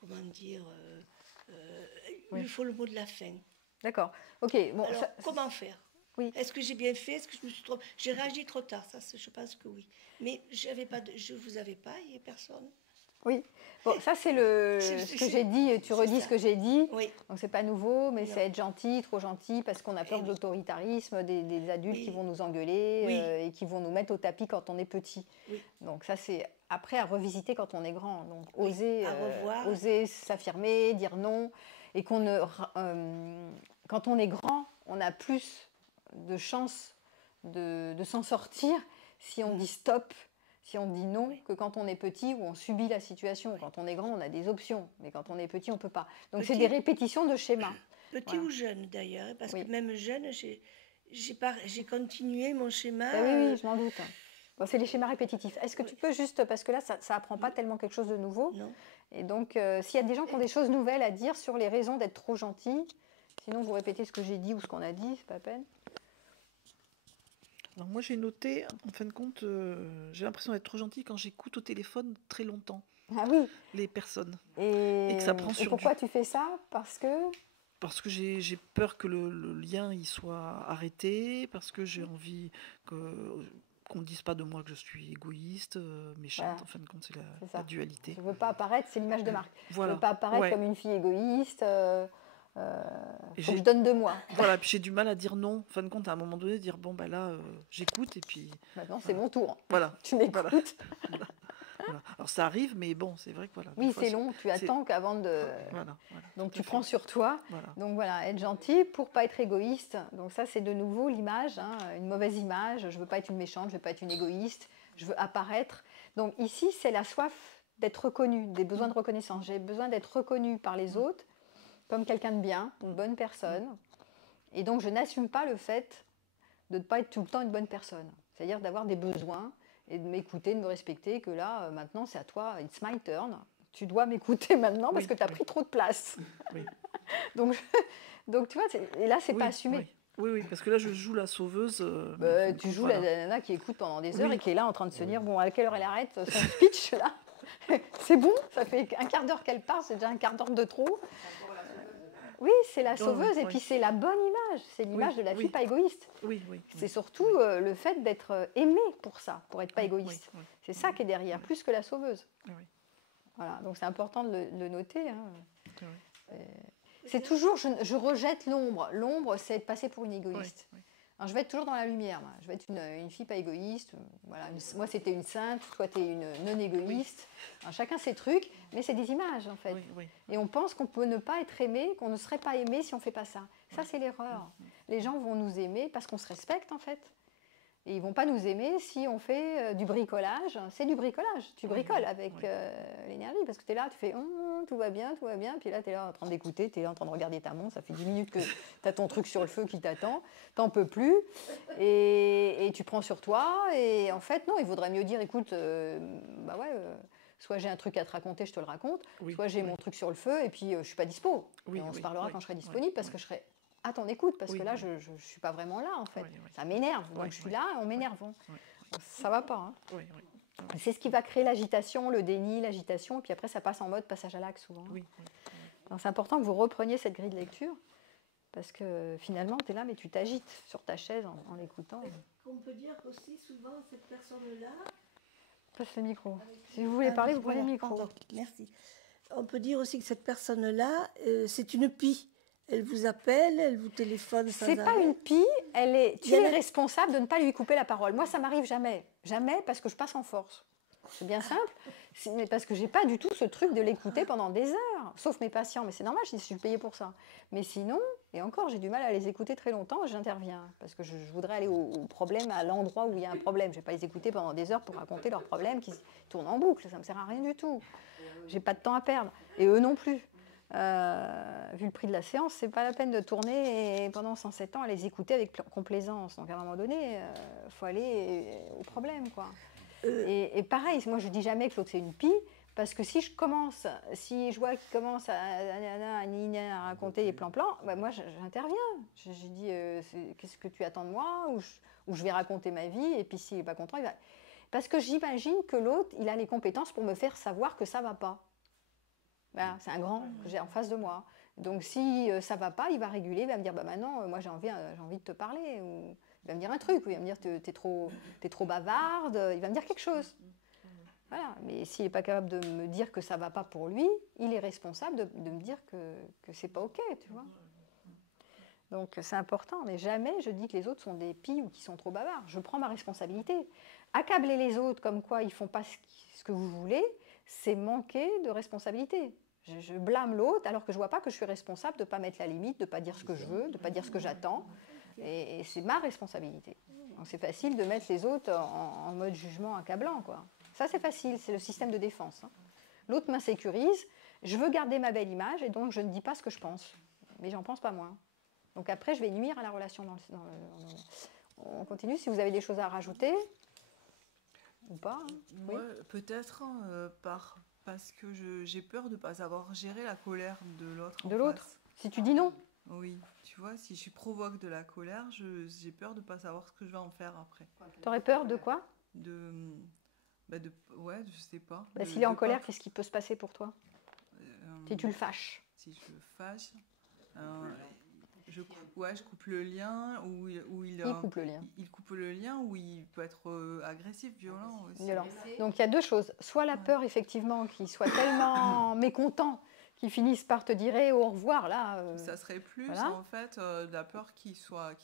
comment dire, il lui faut le mot de la fin. D'accord, ok. Bon, alors, comment faire? Oui. Est-ce que j'ai bien fait? Est-ce que je me suis trop... J'ai réagi trop tard, ça, je pense que oui. Mais je vous avais pas, il n'y a personne. Oui. Bon, ça c'est ce que j'ai dit. Tu redis ce que j'ai dit. Oui. Donc c'est pas nouveau, mais c'est être gentil, trop gentil, parce qu'on a peur de l'autoritarisme, des adultes qui vont nous engueuler et qui vont nous mettre au tapis quand on est petit. Oui. Donc ça c'est après à revisiter quand on est grand. Donc oser, à revoir. Oser s'affirmer, dire non. et quand on est grand, on a plus de chances de s'en sortir si on dit stop, si on dit non, que quand on est petit où on subit la situation. Quand on est grand, on a des options, mais quand on est petit, on ne peut pas. Donc c'est des répétitions de schémas. Petit ou jeune d'ailleurs, parce que même jeune, j'ai continué mon schéma. Oui, je m'en doute. Bon, c'est les schémas répétitifs. Est-ce que tu peux juste, parce que là, ça n'apprend pas tellement quelque chose de nouveau. Non. Et donc, s'il y a des gens qui ont des choses nouvelles à dire sur les raisons d'être trop gentils, sinon vous répétez ce que j'ai dit ou ce qu'on a dit, c'est pas la peine. Alors moi j'ai noté, en fin de compte, j'ai l'impression d'être trop gentille quand j'écoute au téléphone très longtemps. Ah oui. Les personnes. Et que ça prend sur pourquoi tu fais ça? Parce que j'ai peur que le lien il soit arrêté, parce que j'ai envie qu'on ne dise pas de moi que je suis égoïste, méchante. Voilà. En fin de compte, c'est la dualité. Je ne veux pas apparaître, c'est l'image de marque. Voilà. Je ne veux pas apparaître comme une fille égoïste. Faut que je donne de moi. Voilà, puis j'ai du mal à dire non. En fin de compte, à un moment donné, dire bon, ben là, j'écoute et puis. Maintenant, c'est mon tour. Voilà. Tu m'écoutes. Voilà. Alors ça arrive, mais bon, c'est vrai que voilà. Oui, c'est long. Tu attends qu'avant de. Voilà. Donc tu prends sur toi. Voilà. Donc voilà, être gentil pour pas être égoïste. Donc ça, c'est de nouveau l'image, une mauvaise image. Je veux pas être une méchante, je veux pas être une égoïste. Je veux apparaître. Donc ici, c'est la soif d'être reconnu, des besoins de reconnaissance. J'ai besoin d'être reconnu par les autres comme quelqu'un de bien, une bonne personne. Et donc, je n'assume pas le fait de ne pas être tout le temps une bonne personne. C'est-à-dire d'avoir des besoins et de m'écouter, de me respecter, que là, maintenant, c'est à toi, it's my turn. Tu dois m'écouter maintenant parce que tu as pris trop de place. Oui. donc, tu vois, et là, c'est pas assumé. Oui, parce que là, je joue la sauveuse. Tu joues la nana qui écoute pendant des heures et qui est là en train de se dire, bon, à quelle heure elle arrête son speech, là? C'est bon, ça fait un quart d'heure qu'elle part, c'est déjà un quart d'heure de trop. Oui, c'est la sauveuse et puis c'est la bonne image, c'est l'image de la fille pas égoïste. C'est surtout le fait d'être aimée pour ça, pour être pas égoïste. C'est ça qui est derrière, plus que la sauveuse. Voilà, donc c'est important de le noter. C'est toujours, je rejette l'ombre. L'ombre, c'est être passé pour une égoïste. Alors, je vais être toujours dans la lumière. Moi. Je vais être une fille pas égoïste. Voilà, moi, c'était une sainte. Toi, tu es une non-égoïste. Alors, chacun ses trucs, mais c'est des images, en fait. Et on pense qu'on peut ne pas être aimé, qu'on ne serait pas aimé si on ne fait pas ça. Ça, c'est l'erreur. Les gens vont nous aimer parce qu'on se respecte, en fait. Et ils ne vont pas nous aimer si on fait du bricolage. C'est du bricolage. Tu bricoles avec l'énergie parce que tu es là, tu fais tout va bien. Puis là, tu es là en train d'écouter, tu es là en train de regarder ta montre. Ça fait 10 minutes que tu as ton truc sur le feu qui t'attend. Tu n'en peux plus. Et tu prends sur toi. Et en fait, non, il vaudrait mieux dire écoute, soit j'ai un truc à te raconter, je te le raconte. Soit j'ai mon truc sur le feu et puis je ne suis pas dispo. Et on se parlera quand je serai disponible parce que je serai à ton écoute, parce que là, je ne suis pas vraiment là, en fait. Ça m'énerve. Donc, je suis là, on m'énerve. Ça ne va pas. C'est ce qui va créer l'agitation, le déni, l'agitation. Et puis après, ça passe en mode passage à l'acte, souvent. Donc, c'est important que vous repreniez cette grille de lecture, parce que finalement, tu es là, mais tu t'agites sur ta chaise en l'écoutant. On peut dire qu'aussi, souvent, cette personne-là... Passe le micro. Si vous voulez parler, vous prenez le micro. Pardon, merci. On peut dire aussi que cette personne-là, c'est une pie. Elle vous appelle, elle vous téléphone sans arrêt. C'est pas une pie, tu es responsable de ne pas lui couper la parole. Moi, ça m'arrive jamais. Jamais parce que je passe en force. C'est bien simple. Mais parce que j'ai pas du tout ce truc de l'écouter pendant des heures. Sauf mes patients, mais c'est normal, je suis payée pour ça. Mais sinon, et encore, j'ai du mal à les écouter très longtemps, j'interviens. Parce que je voudrais aller au problème, à l'endroit où il y a un problème. Je vais pas les écouter pendant des heures pour raconter leurs problèmes qui tournent en boucle. Ça me sert à rien du tout. J'ai pas de temps à perdre. Et eux non plus. Vu le prix de la séance, c'est pas la peine de tourner et pendant 107 ans à les écouter avec complaisance. Donc à un moment donné, faut aller au problème, quoi. Et pareil, moi je dis jamais que l'autre c'est une pie, parce que si je vois qu'il commence à raconter les plans-plans, moi j'interviens. Je dis qu'est-ce que tu attends de moi, ou je vais raconter ma vie, et puis s'il n'est pas content, il va. Parce que j'imagine que l'autre, il a les compétences pour me faire savoir que ça ne va pas. Voilà, c'est un grand que j'ai en face de moi. Donc si ça ne va pas, il va réguler, il va me dire maintenant, moi j'ai envie de te parler. Ou il va me dire un truc, ou il va me dire t'es trop bavarde, il va me dire quelque chose. Voilà. Mais s'il n'est pas capable de me dire que ça ne va pas pour lui, il est responsable de me dire que c'est pas OK, tu vois. Donc c'est important, mais jamais je dis que les autres sont des pies ou qu'ils sont trop bavards. Je prends ma responsabilité. Accabler les autres comme quoi ils ne font pas ce que vous voulez, c'est manquer de responsabilité. Je blâme l'autre alors que je ne vois pas que je suis responsable de ne pas mettre la limite, de ne pas dire ce que je veux, de ne pas dire ce que j'attends. Et c'est ma responsabilité. Donc c'est facile de mettre les autres en mode jugement accablant, quoi. Ça, c'est facile, c'est le système de défense. Hein. L'autre m'insécurise, je veux garder ma belle image et donc je ne dis pas ce que je pense. Mais j'en pense pas moins. Donc après, je vais nuire à la relation. On continue, si vous avez des choses à rajouter ou pas. Hein. Moi, oui. Peut-être parce que j'ai peur de ne pas savoir gérer la colère de l'autre. De l'autre ? Si tu dis non ? Oui, tu vois, si je provoque de la colère, j'ai peur de ne pas savoir ce que je vais en faire après. Tu aurais peur de quoi ? Ouais, je sais pas. S'il est en colère, qu'est-ce qui peut se passer pour toi ? Si tu le fâches. Si je le fâche, je coupe le lien il coupe le lien. Il coupe le lien ou il peut être agressif, violent aussi. Violent. Donc il y a deux choses. Soit la peur, effectivement, qu'il soit tellement mécontent qu'il finisse par te dire au revoir. Là, ça serait plus, en fait, de la peur qu'il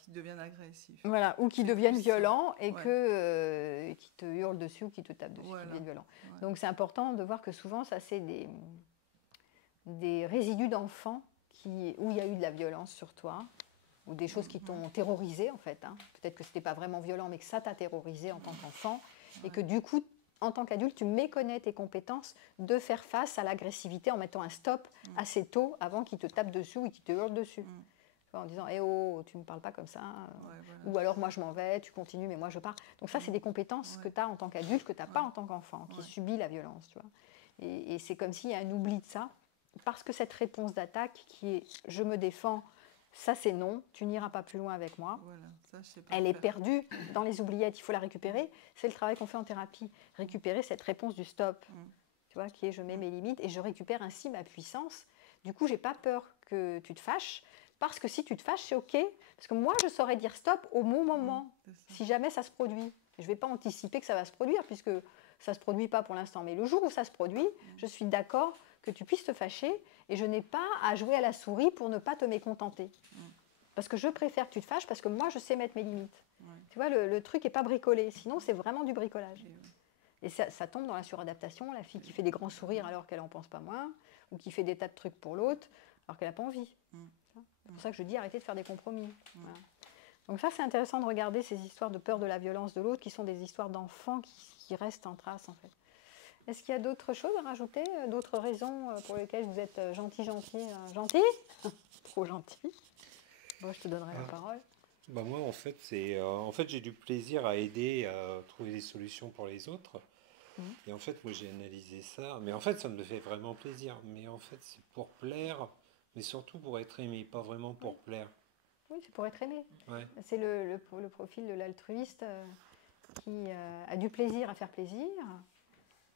devienne agressif. Voilà, ou qu'il devienne violent et qu'il te hurle dessus ou qu'il te tape dessus, qu'il devienne violent. Ouais. Donc c'est important de voir que souvent, ça c'est des résidus d'enfants où il y a eu de la violence sur toi, ou des choses qui t'ont terrorisé en fait. Hein. Peut-être que ce n'était pas vraiment violent, mais que ça t'a terrorisé en tant qu'enfant, et que du coup, en tant qu'adulte, tu méconnais tes compétences de faire face à l'agressivité en mettant un stop assez tôt avant qu'il te tape dessus ou qu'il te hurle dessus. En disant « Eh oh, tu ne me parles pas comme ça Ou alors « Moi, je m'en vais, tu continues, mais moi, je pars. » Donc ça, c'est des compétences que tu as en tant qu'adulte, que tu n'as pas en tant qu'enfant, qui subit la violence. Tu vois. Et c'est comme s'il y a un oubli de ça. Parce que cette réponse d'attaque qui est « je me défends », ça c'est non, tu n'iras pas plus loin avec moi. Voilà, ça, je sais pas elle est perdue dans les oubliettes, il faut la récupérer. C'est le travail qu'on fait en thérapie, récupérer cette réponse du stop, tu vois, qui est « je mets mes limites » et je récupère ainsi ma puissance. Du coup, je n'ai pas peur que tu te fâches, parce que si tu te fâches, c'est OK. Parce que moi, je saurais dire stop au bon moment, si jamais ça se produit. Je ne vais pas anticiper que ça va se produire, puisque ça ne se produit pas pour l'instant. Mais le jour où ça se produit, je suis d'accord que tu puisses te fâcher et je n'ai pas à jouer à la souris pour ne pas te mécontenter. Parce que je préfère que tu te fâches parce que moi, je sais mettre mes limites. Tu vois, le truc n'est pas bricolé. Sinon, c'est vraiment du bricolage. Et ça tombe dans la suradaptation. La fille qui fait des grands sourires alors qu'elle n'en pense pas moins, ou qui fait des tas de trucs pour l'autre alors qu'elle n'a pas envie. C'est pour ça que je dis arrêtez de faire des compromis. Voilà. Donc ça, c'est intéressant de regarder ces histoires de peur de la violence de l'autre qui sont des histoires d'enfants qui restent en trace, en fait. Est-ce qu'il y a d'autres choses à rajouter, d'autres raisons pour lesquelles vous êtes gentil Trop gentil. Bon, je te donnerai la parole. Bah moi, en fait, j'ai du plaisir à aider à trouver des solutions pour les autres. Et en fait, moi, j'ai analysé ça. Mais en fait, ça me fait vraiment plaisir. Mais en fait, c'est pour plaire, mais surtout pour être aimé, pas vraiment pour plaire. Oui, c'est pour être aimé. Ouais. C'est le profil de l'altruiste qui a du plaisir à faire plaisir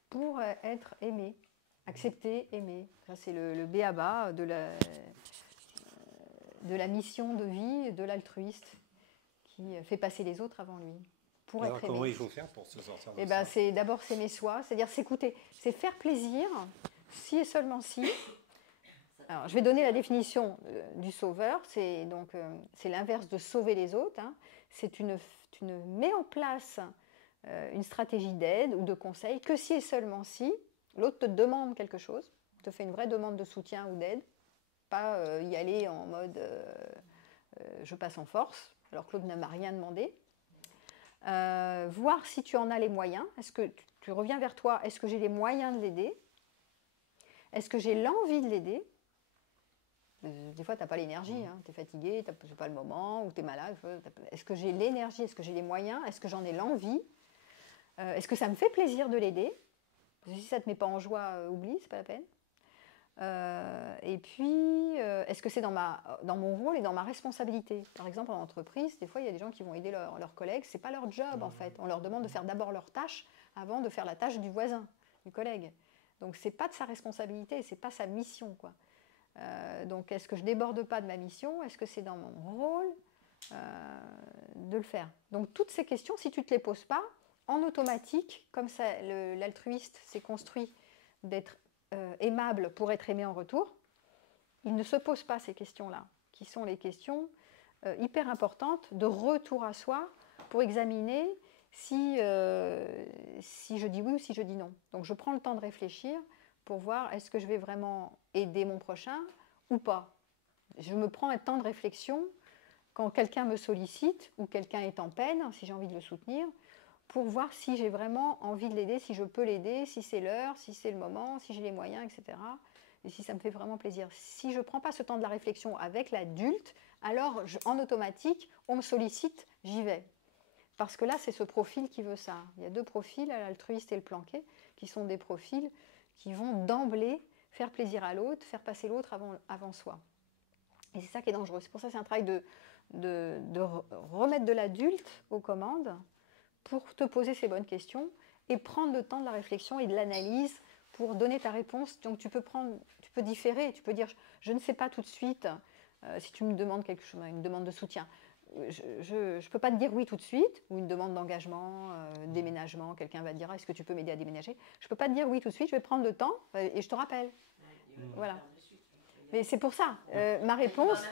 pour être aimé, accepté, aimé. Ça, c'est le b.a.-ba de la mission de vie de l'altruiste qui fait passer les autres avant lui. Pour alors, être aimé. Comment il faut faire pour se sortir de ça c'est d'abord s'aimer soi, c'est-à-dire s'écouter. C'est faire plaisir, si et seulement si. Alors, je vais donner la définition du sauveur. C'est l'inverse de sauver les autres. Hein. Tu ne mets en place une stratégie d'aide ou de conseil que si et seulement si l'autre te demande quelque chose, te fait une vraie demande de soutien ou d'aide, pas y aller en mode je passe en force, alors que l'autre ne m'a rien demandé. Voir si tu en as les moyens. Est-ce que tu reviens vers toi, est-ce que j'ai les moyens de l'aider? Est-ce que j'ai l'envie de l'aider? Des fois, tu n'as pas l'énergie, hein, tu es fatigué, ce n'est pas le moment, ou tu es malade. Est-ce que j'ai l'énergie? Est-ce que j'ai les moyens? Est-ce que j'en ai l'envie? Est-ce que ça me fait plaisir de l'aider? Parce que si ça ne te met pas en joie, oublie, ce n'est pas la peine. Et puis, est-ce que c'est dans mon rôle et dans ma responsabilité? Par exemple, en entreprise, des fois, il y a des gens qui vont aider leurs collègues. Ce n'est pas leur job, en fait. On leur demande de faire d'abord leur tâche avant de faire la tâche du voisin, du collègue. Donc, ce n'est pas de sa responsabilité, ce n'est pas sa mission, quoi. Donc, est-ce que je ne déborde pas de ma mission? Est-ce que c'est dans mon rôle de le faire? Donc, toutes ces questions, si tu ne te les poses pas, en automatique, comme ça, l'altruiste s'est construit d'être aimable pour être aimé en retour, il ne se pose pas ces questions-là, qui sont les questions hyper importantes de retour à soi pour examiner si je dis oui ou si je dis non. Donc, je prends le temps de réfléchir pour voir est-ce que je vais vraiment aider mon prochain ou pas. Je me prends un temps de réflexion quand quelqu'un me sollicite ou quelqu'un est en peine, si j'ai envie de le soutenir, pour voir si j'ai vraiment envie de l'aider, si je peux l'aider, si c'est l'heure, si c'est le moment, si j'ai les moyens, etc. Et si ça me fait vraiment plaisir. Si je ne prends pas ce temps de la réflexion avec l'adulte, alors en automatique, on me sollicite, j'y vais. Parce que là, c'est ce profil qui veut ça. Il y a 2 profils, l'altruiste et le planqué, qui sont des profils qui vont d'emblée faire plaisir à l'autre, faire passer l'autre avant soi. Et c'est ça qui est dangereux. C'est pour ça que c'est un travail de remettre de l'adulte aux commandes pour te poser ces bonnes questions et prendre le temps de la réflexion et de l'analyse pour donner ta réponse. Donc tu peux différer, tu peux dire je ne sais pas tout de suite si tu me demandes quelque chose, une demande de soutien. Je ne peux pas te dire oui tout de suite, ou une demande d'engagement, déménagement, quelqu'un va te dire est-ce que tu peux m'aider à déménager. Je ne peux pas te dire oui tout de suite, je vais prendre le temps et je te rappelle. Voilà. Mais c'est pour ça, ma réponse,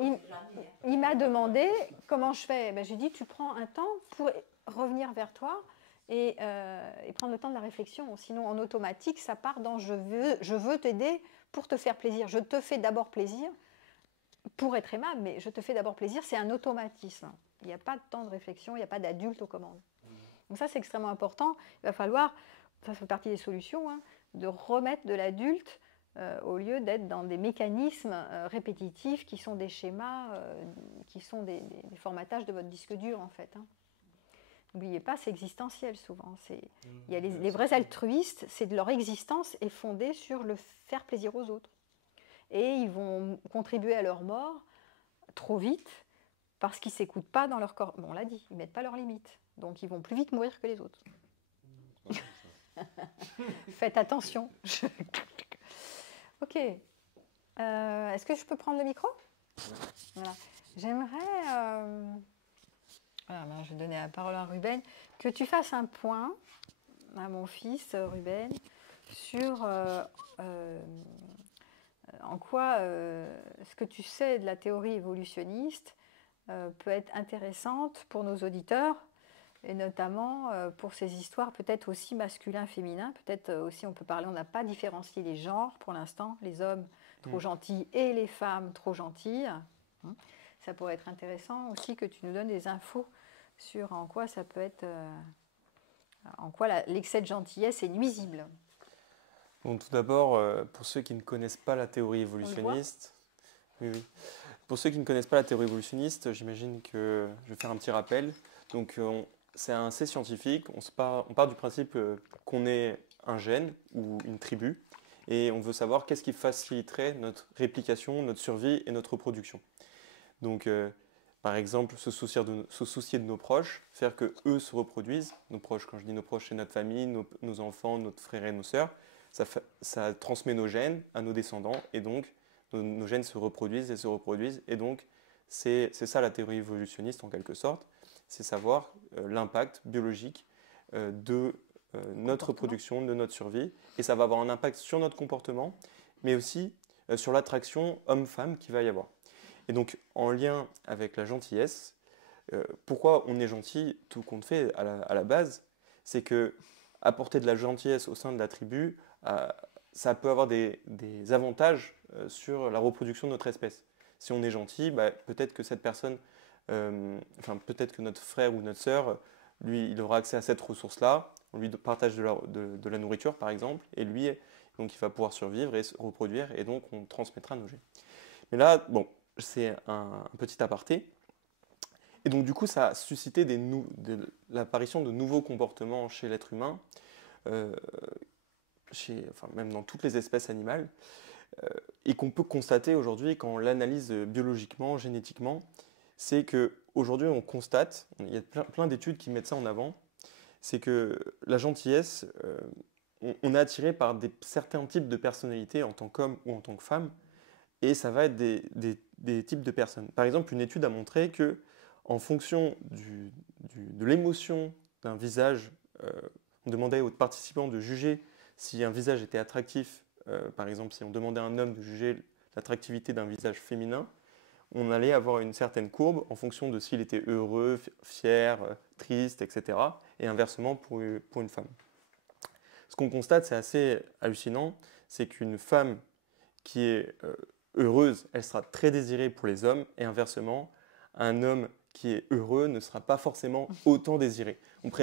il m'a demandé comment je fais. Ben, je lui ai dit tu prends un temps pour revenir vers toi et prendre le temps de la réflexion. Sinon, en automatique, ça part dans je veux t'aider pour te faire plaisir. Je te fais d'abord plaisir pour être aimable, mais je te fais d'abord plaisir, c'est un automatisme. Il n'y a pas de temps de réflexion, il n'y a pas d'adulte aux commandes. Donc ça, c'est extrêmement important. Il va falloir, ça fait partie des solutions, de remettre de l'adulte au lieu d'être dans des mécanismes répétitifs qui sont des schémas, qui sont des formatages de votre disque dur, en fait. N'oubliez pas, c'est existentiel souvent. Il y a les vrais altruistes, c'est de leur existence est fondée sur le faire plaisir aux autres. Et ils vont contribuer à leur mort trop vite parce qu'ils ne s'écoutent pas dans leur corps. Bon, on l'a dit, ils ne mettent pas leurs limites. Donc, ils vont plus vite mourir que les autres. Faites attention. Ok. Est-ce que je peux prendre le micro? Voilà. J'aimerais, je vais donner la parole à Ruben, que tu fasses un point à mon fils Ruben sur en quoi ce que tu sais de la théorie évolutionniste peut être intéressante pour nos auditeurs, et notamment pour ces histoires peut-être aussi masculin-féminin. Peut-être aussi on peut parler, on n'a pas différencié les genres pour l'instant, les hommes trop gentils et les femmes trop gentilles. Ça pourrait être intéressant aussi que tu nous donnes des infos sur en quoi ça peut être, en quoi l'excès de gentillesse est nuisible. Bon, tout d'abord, pour ceux qui ne connaissent pas la théorie évolutionniste, pour ceux qui ne connaissent pas la théorie évolutionniste, j'imagine que je vais faire un petit rappel. Donc, c'est assez scientifique. On part du principe qu'on est un gène ou une tribu, et on veut savoir qu'est-ce qui faciliterait notre réplication, notre survie et notre reproduction. Donc, par exemple, se soucier de nos proches, faire que eux se reproduisent. Nos proches, quand je dis nos proches, c'est notre famille, nos enfants, notre frère et nos sœurs. Ça transmet nos gènes à nos descendants, et donc nos gènes se reproduisent, et donc c'est ça la théorie évolutionniste en quelque sorte, c'est savoir l'impact biologique de notre reproduction, de notre survie, et ça va avoir un impact sur notre comportement, mais aussi sur l'attraction homme-femme qu'il va y avoir. Et donc en lien avec la gentillesse, pourquoi on est gentil, tout compte fait à la base, c'est que apporter de la gentillesse au sein de la tribu, ça peut avoir des avantages sur la reproduction de notre espèce. Si on est gentil, peut-être que cette personne, peut-être que notre frère ou notre sœur, lui, il aura accès à cette ressource-là, on lui partage de la nourriture par exemple, et lui, donc il va pouvoir survivre et se reproduire, et donc on transmettra nos gènes. Mais là, bon, c'est un petit aparté. Et donc du coup, ça a suscité l'apparition de nouveaux comportements chez l'être humain, même dans toutes les espèces animales, et qu'on peut constater aujourd'hui quand on l'analyse biologiquement, génétiquement, c'est qu'aujourd'hui on constate, il y a plein d'études qui mettent ça en avant, c'est que la gentillesse, on est attiré par certains types de personnalités en tant qu'homme ou en tant que femme, et ça va être des types de personnes. Par exemple, une étude a montré que en fonction de l'émotion d'un visage, on demandait aux participants de juger si un visage était attractif. Par exemple, si on demandait à un homme de juger l'attractivité d'un visage féminin, on allait avoir une certaine courbe en fonction de s'il était heureux, fier, triste, etc. Et inversement pour une femme. ce qu'on constate, c'est assez hallucinant, c'est qu'une femme qui est heureuse, elle sera très désirée pour les hommes, et inversement, un homme qui est heureux ne sera pas forcément autant désiré.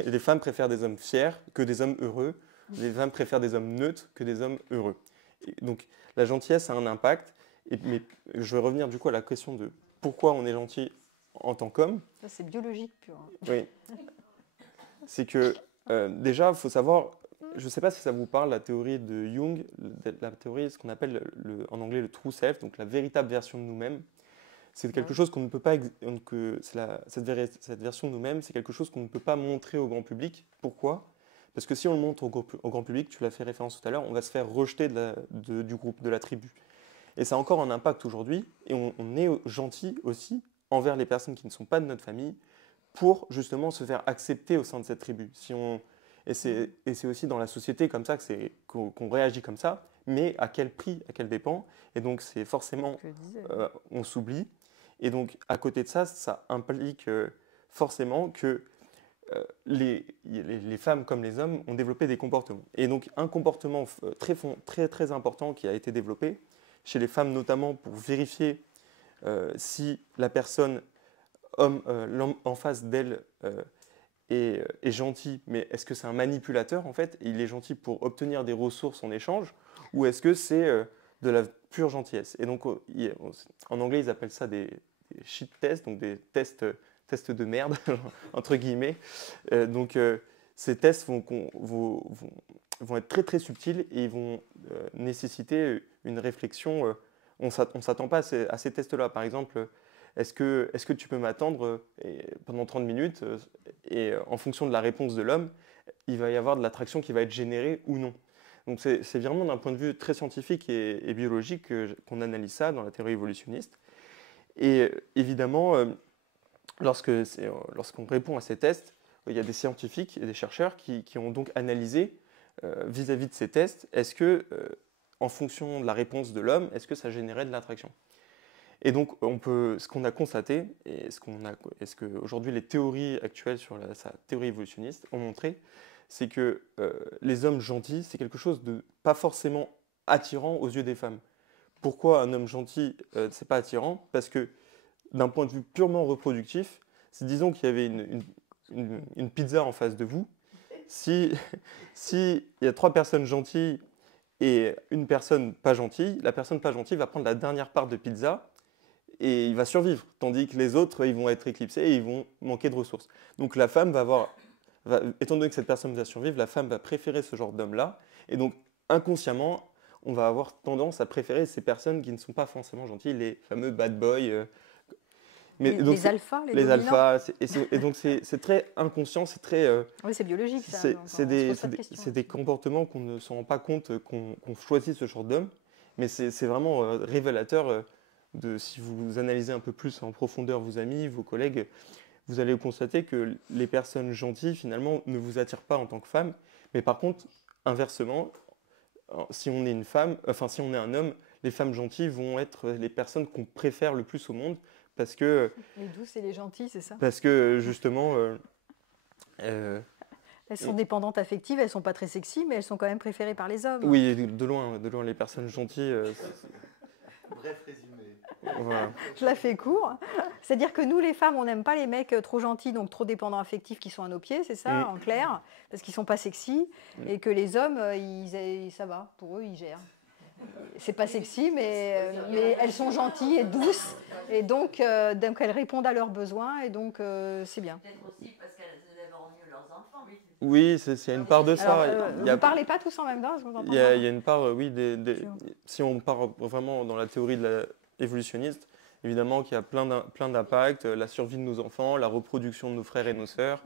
Les femmes préfèrent des hommes fiers que des hommes heureux, les femmes préfèrent des hommes neutres que des hommes heureux. Et donc la gentillesse a un impact, mais je vais revenir du coup à la question de pourquoi on est gentil en tant qu'homme. Ça c'est biologique pur. Oui. C'est que déjà, il faut savoir, je ne sais pas si ça vous parle, la théorie de Jung, la théorie, ce qu'on appelle en anglais le true self, donc la véritable version de nous-mêmes. C'est quelque chose qu'on ne peut pas, cette version de nous-mêmes, c'est quelque chose qu'on ne peut pas montrer au grand public. Pourquoi ? Parce que si on le montre au grand public, tu l'as fait référence tout à l'heure, on va se faire rejeter du groupe, de la tribu. Et ça a encore un impact aujourd'hui, et on est gentil aussi envers les personnes qui ne sont pas de notre famille, pour justement se faire accepter au sein de cette tribu. Et c'est aussi dans la société comme ça qu'on réagit comme ça, mais à quel prix, à quel dépend. Et donc c'est forcément, on s'oublie. Et donc à côté de ça, ça implique forcément que les femmes comme les hommes ont développé des comportements. Et donc un comportement très important qui a été développé chez les femmes notamment pour vérifier si la personne, l'homme en face d'elle est gentil, mais est-ce que c'est un manipulateur en fait, il est gentil pour obtenir des ressources en échange, ou est-ce que c'est de la pure gentillesse? Et donc en anglais ils appellent ça des shit tests, donc des tests de merde entre guillemets. Donc ces tests vont être très très subtils et ils vont nécessiter une réflexion. On ne s'attend pas à ces tests-là. Par exemple, est-ce que tu peux m'attendre pendant 30 minutes et en fonction de la réponse de l'homme, il va y avoir de l'attraction qui va être générée ou non. Donc c'est vraiment d'un point de vue très scientifique et biologique qu'on analyse ça dans la théorie évolutionniste. Et évidemment, lorsqu'on répond à ces tests, il y a des scientifiques et des chercheurs qui ont donc analysé vis-à-vis de ces tests, est-ce que, en fonction de la réponse de l'homme, est-ce que ça générait de l'attraction? Et donc, ce qu'on a constaté, et ce qu'aujourd'hui les théories actuelles sur sa théorie évolutionniste ont montré, c'est que les hommes gentils, c'est quelque chose de pas forcément attirant aux yeux des femmes. Pourquoi un homme gentil, c'est pas attirant? Parce que d'un point de vue purement reproductif, disons qu'il y avait une pizza en face de vous, si il y a 3 personnes gentilles et une personne pas gentille, la personne pas gentille va prendre la dernière part de pizza et il va survivre, tandis que les autres, ils vont être éclipsés et ils vont manquer de ressources. Donc la femme étant donné que cette personne va survivre, la femme va préférer ce genre d'homme-là, et donc inconsciemment, on va avoir tendance à préférer ces personnes qui ne sont pas forcément gentilles, les fameux bad boys. Les alphas, les alphas, et donc c'est très inconscient, c'est très... oui, c'est biologique ça. C'est des comportements qu'on ne se rend pas compte qu'on choisit ce genre d'homme, mais c'est vraiment révélateur si vous analysez un peu plus en profondeur vos amis, vos collègues, vous allez constater que les personnes gentilles finalement ne vous attirent pas en tant que femme, mais par contre, inversement, si on est une femme, si on est un homme, les femmes gentilles vont être les personnes qu'on préfère le plus au monde, parce que... Les douces et les gentilles, c'est ça? Parce que justement... elles sont dépendantes affectives, elles ne sont pas très sexy, mais elles sont quand même préférées par les hommes. Oui, de loin les personnes gentilles... Bref résumé. Voilà. Je la fais court. C'est-à-dire que nous, les femmes, on n'aime pas les mecs trop gentils, donc trop dépendants affectifs qui sont à nos pieds, c'est ça, en clair, parce qu'ils ne sont pas sexy, et que les hommes, ça va, pour eux, ils gèrent. C'est pas sexy, mais elles sont gentilles et douces, et donc elles répondent à leurs besoins, et donc c'est bien. Peut-être aussi parce qu'elles élèvent mieux leurs enfants. Oui, c'est une part de ça. Alors, vous ne parlez pas tous en même temps, il y a une part, oui, si on part vraiment dans la théorie de évolutionniste, évidemment qu'il y a plein d'impacts, la survie de nos enfants, la reproduction de nos frères et nos sœurs.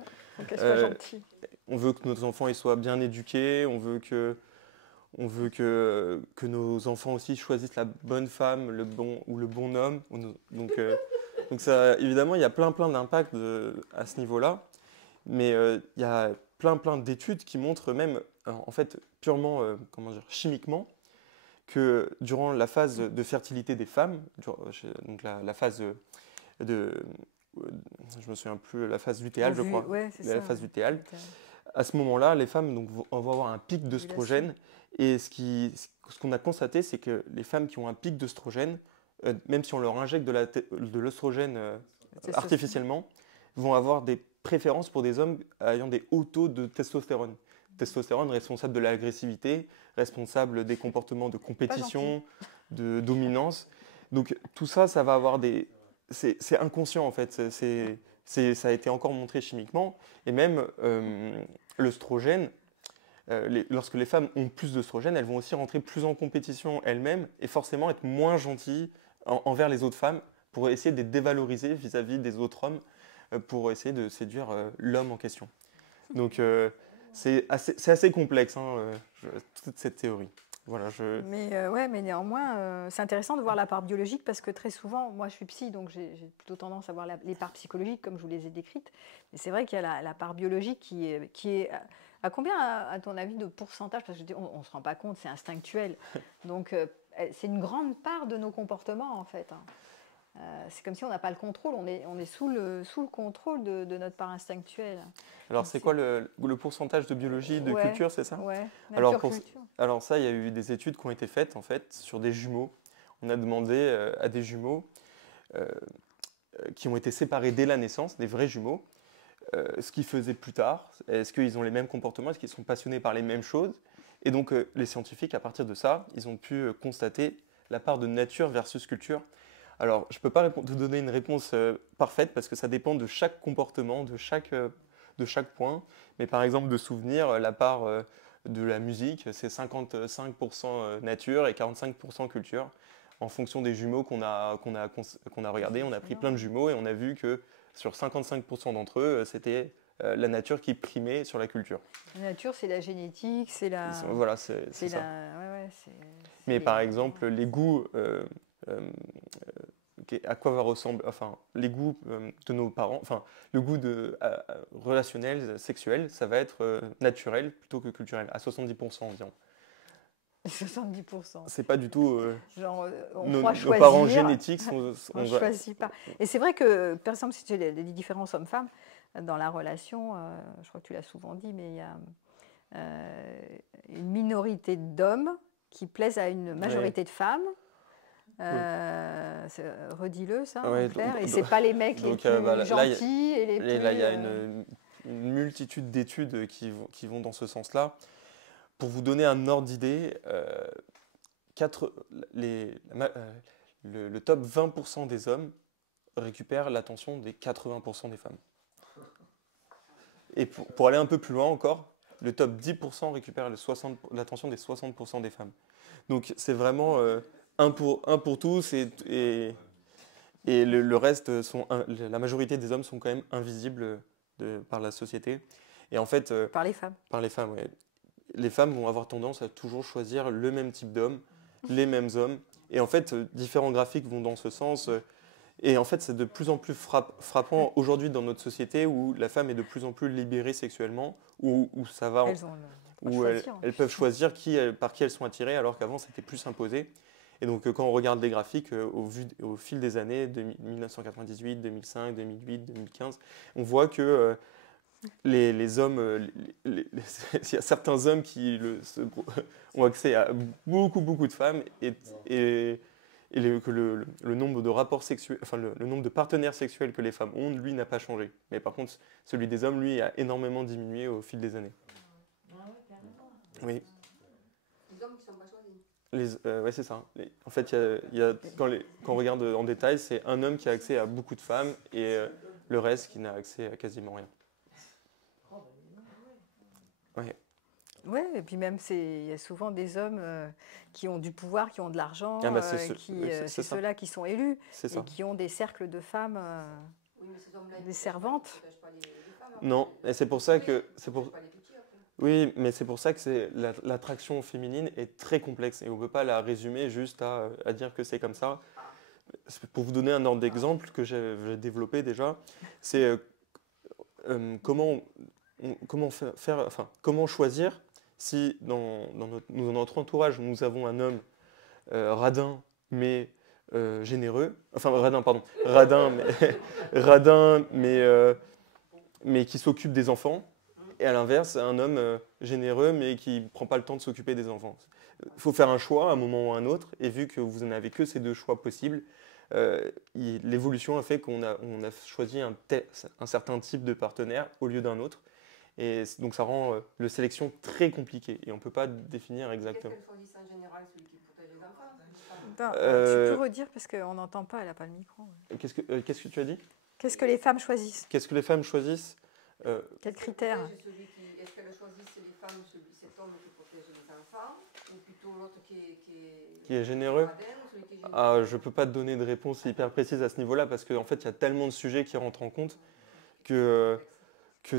Qu'elles soient gentilles. On veut que nos enfants ils soient bien éduqués, on veut que nos enfants aussi choisissent la bonne femme, le bon homme. Donc ça, évidemment, il y a plein d'impacts à ce niveau-là. Mais il y a plein d'études qui montrent même, en fait, purement, chimiquement, que durant la phase de fertilité des femmes, donc la phase je me souviens plus, la phase lutéale, je crois, ouais, c'est la ça, phase lutéale, à ce moment-là, les femmes donc, vont avoir un pic d'œstrogène. Et ce qu'on a constaté, c'est que les femmes qui ont un pic d'œstrogène, même si on leur injecte de l'œstrogène artificiellement, vont avoir des préférences pour des hommes ayant des hauts taux de testostérone. Testostérone responsable de l'agressivité, responsable des comportements de compétition, de dominance. Donc tout ça, ça va avoir des... C'est inconscient en fait, ça a été encore montré chimiquement. Et même l'œstrogène, lorsque les femmes ont plus d'œstrogène, elles vont aussi rentrer plus en compétition elles-mêmes et forcément être moins gentilles envers les autres femmes pour essayer de les dévaloriser vis-à-vis des autres hommes, pour essayer de séduire l'homme en question. Donc c'est assez complexe, toute cette théorie. Voilà, mais néanmoins, c'est intéressant de voir la part biologique parce que très souvent, moi je suis psy, donc j'ai plutôt tendance à voir les parts psychologiques comme je vous les ai décrites. Mais c'est vrai qu'il y a la part biologique qui est à combien, à ton avis, de pourcentage? Parce qu'on ne se rend pas compte, c'est instinctuel. Donc c'est une grande part de nos comportements en fait. C'est comme si on n'a pas le contrôle, on est sous le contrôle de notre part instinctuelle. Alors c'est quoi le pourcentage de biologie, de culture, c'est ça? Ouais, alors ça, il y a eu des études qui ont été faites en fait sur des jumeaux. On a demandé à des jumeaux qui ont été séparés dès la naissance, des vrais jumeaux, ce qu'ils faisaient plus tard, est-ce qu'ils ont les mêmes comportements, est-ce qu'ils sont passionnés par les mêmes choses. Et donc les scientifiques, à partir de ça, ils ont pu constater la part de nature versus culture. Alors, je ne peux pas te donner une réponse parfaite parce que ça dépend de chaque comportement, de chaque point. Mais par exemple, de souvenirs, la part de la musique, c'est 55% nature et 45% culture. En fonction des jumeaux qu'on a regardés, on a pris plein de jumeaux et on a vu que sur 55% d'entre eux, c'était la nature qui primait sur la culture. La nature, c'est la génétique, c'est la... Voilà, c'est ça. Mais par exemple, les goûts... à quoi va ressembler, enfin, les goûts de nos parents, enfin, le goût relationnel, sexuel, ça va être naturel plutôt que culturel, à 70% environ. 70%. C'est pas du tout. Genre, nos parents génétiques sont. On ne choisit pas. Et c'est vrai que, par exemple, si tu as les différences hommes-femmes dans la relation, je crois que tu l'as souvent dit, mais il y a une minorité d'hommes qui plaisent à une majorité de femmes. Redis-le ça, Claire. Et c'est pas les mecs les plus gentils et les plus... Là, il y a une multitude d'études qui vont dans ce sens-là. Pour vous donner un ordre d'idée, le top 20% des hommes récupèrent l'attention des 80% des femmes. Et pour aller un peu plus loin encore, le top 10% récupère l'attention des 60% des femmes. Donc c'est vraiment un pour tous et le reste, la majorité des hommes sont quand même invisibles par la société. Et en fait, par les femmes. Par les femmes, oui. Les femmes vont avoir tendance à toujours choisir le même type d'homme, les mêmes hommes. Et en fait, différents graphiques vont dans ce sens. Et en fait, c'est de plus en plus frappant aujourd'hui dans notre société où la femme est de plus en plus libérée sexuellement, où ça va, elles peuvent choisir par qui elles sont attirées, alors qu'avant, c'était plus imposé. Et donc, quand on regarde les graphiques au fil des années, 1998, 2005, 2008, 2015, on voit que les hommes, il y a certains hommes qui ont accès à beaucoup de femmes et que le nombre de rapports sexuels, enfin le nombre de partenaires sexuels que les femmes ont, lui, n'a pas changé. Mais par contre, celui des hommes, lui, a énormément diminué au fil des années. Oui. Les hommes qui ne sont pas choisis. Oui, c'est ça. En fait, quand on regarde en détail, c'est un homme qui a accès à beaucoup de femmes et le reste qui n'a accès à quasiment rien. Ouais. Oui, et puis même, il y a souvent des hommes qui ont du pouvoir, qui ont de l'argent, c'est ceux-là qui sont élus et qui ont des cercles de femmes, des servantes. Non, et c'est pour ça que... Oui, mais c'est pour ça que l'attraction féminine est très complexe et on ne peut pas la résumer juste à dire que c'est comme ça. Pour vous donner un ordre d'exemple que j'ai développé déjà, c'est comment choisir si dans notre entourage nous avons un homme radin mais généreux, enfin radin mais qui s'occupe des enfants, et à l'inverse, un homme généreux mais qui ne prend pas le temps de s'occuper des enfants. Il faut faire un choix à un moment ou à un autre, et vu que vous n'en avez que ces 2 choix possibles, l'évolution a fait qu'on a choisi un certain type de partenaire au lieu d'un autre. Et donc ça rend la sélection très compliquée et on ne peut pas définir exactement. Qu'est-ce qu'elle choisit en général, celui qui protège les enfants? Tu peux redire parce qu'on n'entend pas, elle n'a pas le micro. Qu'est-ce que tu as dit? Qu'est-ce que les femmes choisissent? Qu'est-ce que les femmes choisissent? Quels critères? Est-ce qu'elles choisissent les femmes, cet homme qui protège les enfants, ou plutôt l'autre qui est généreux? Je ne peux pas te donner de réponse hyper précise à ce niveau-là parce qu'en fait, il y a tellement de sujets qui rentrent en compte que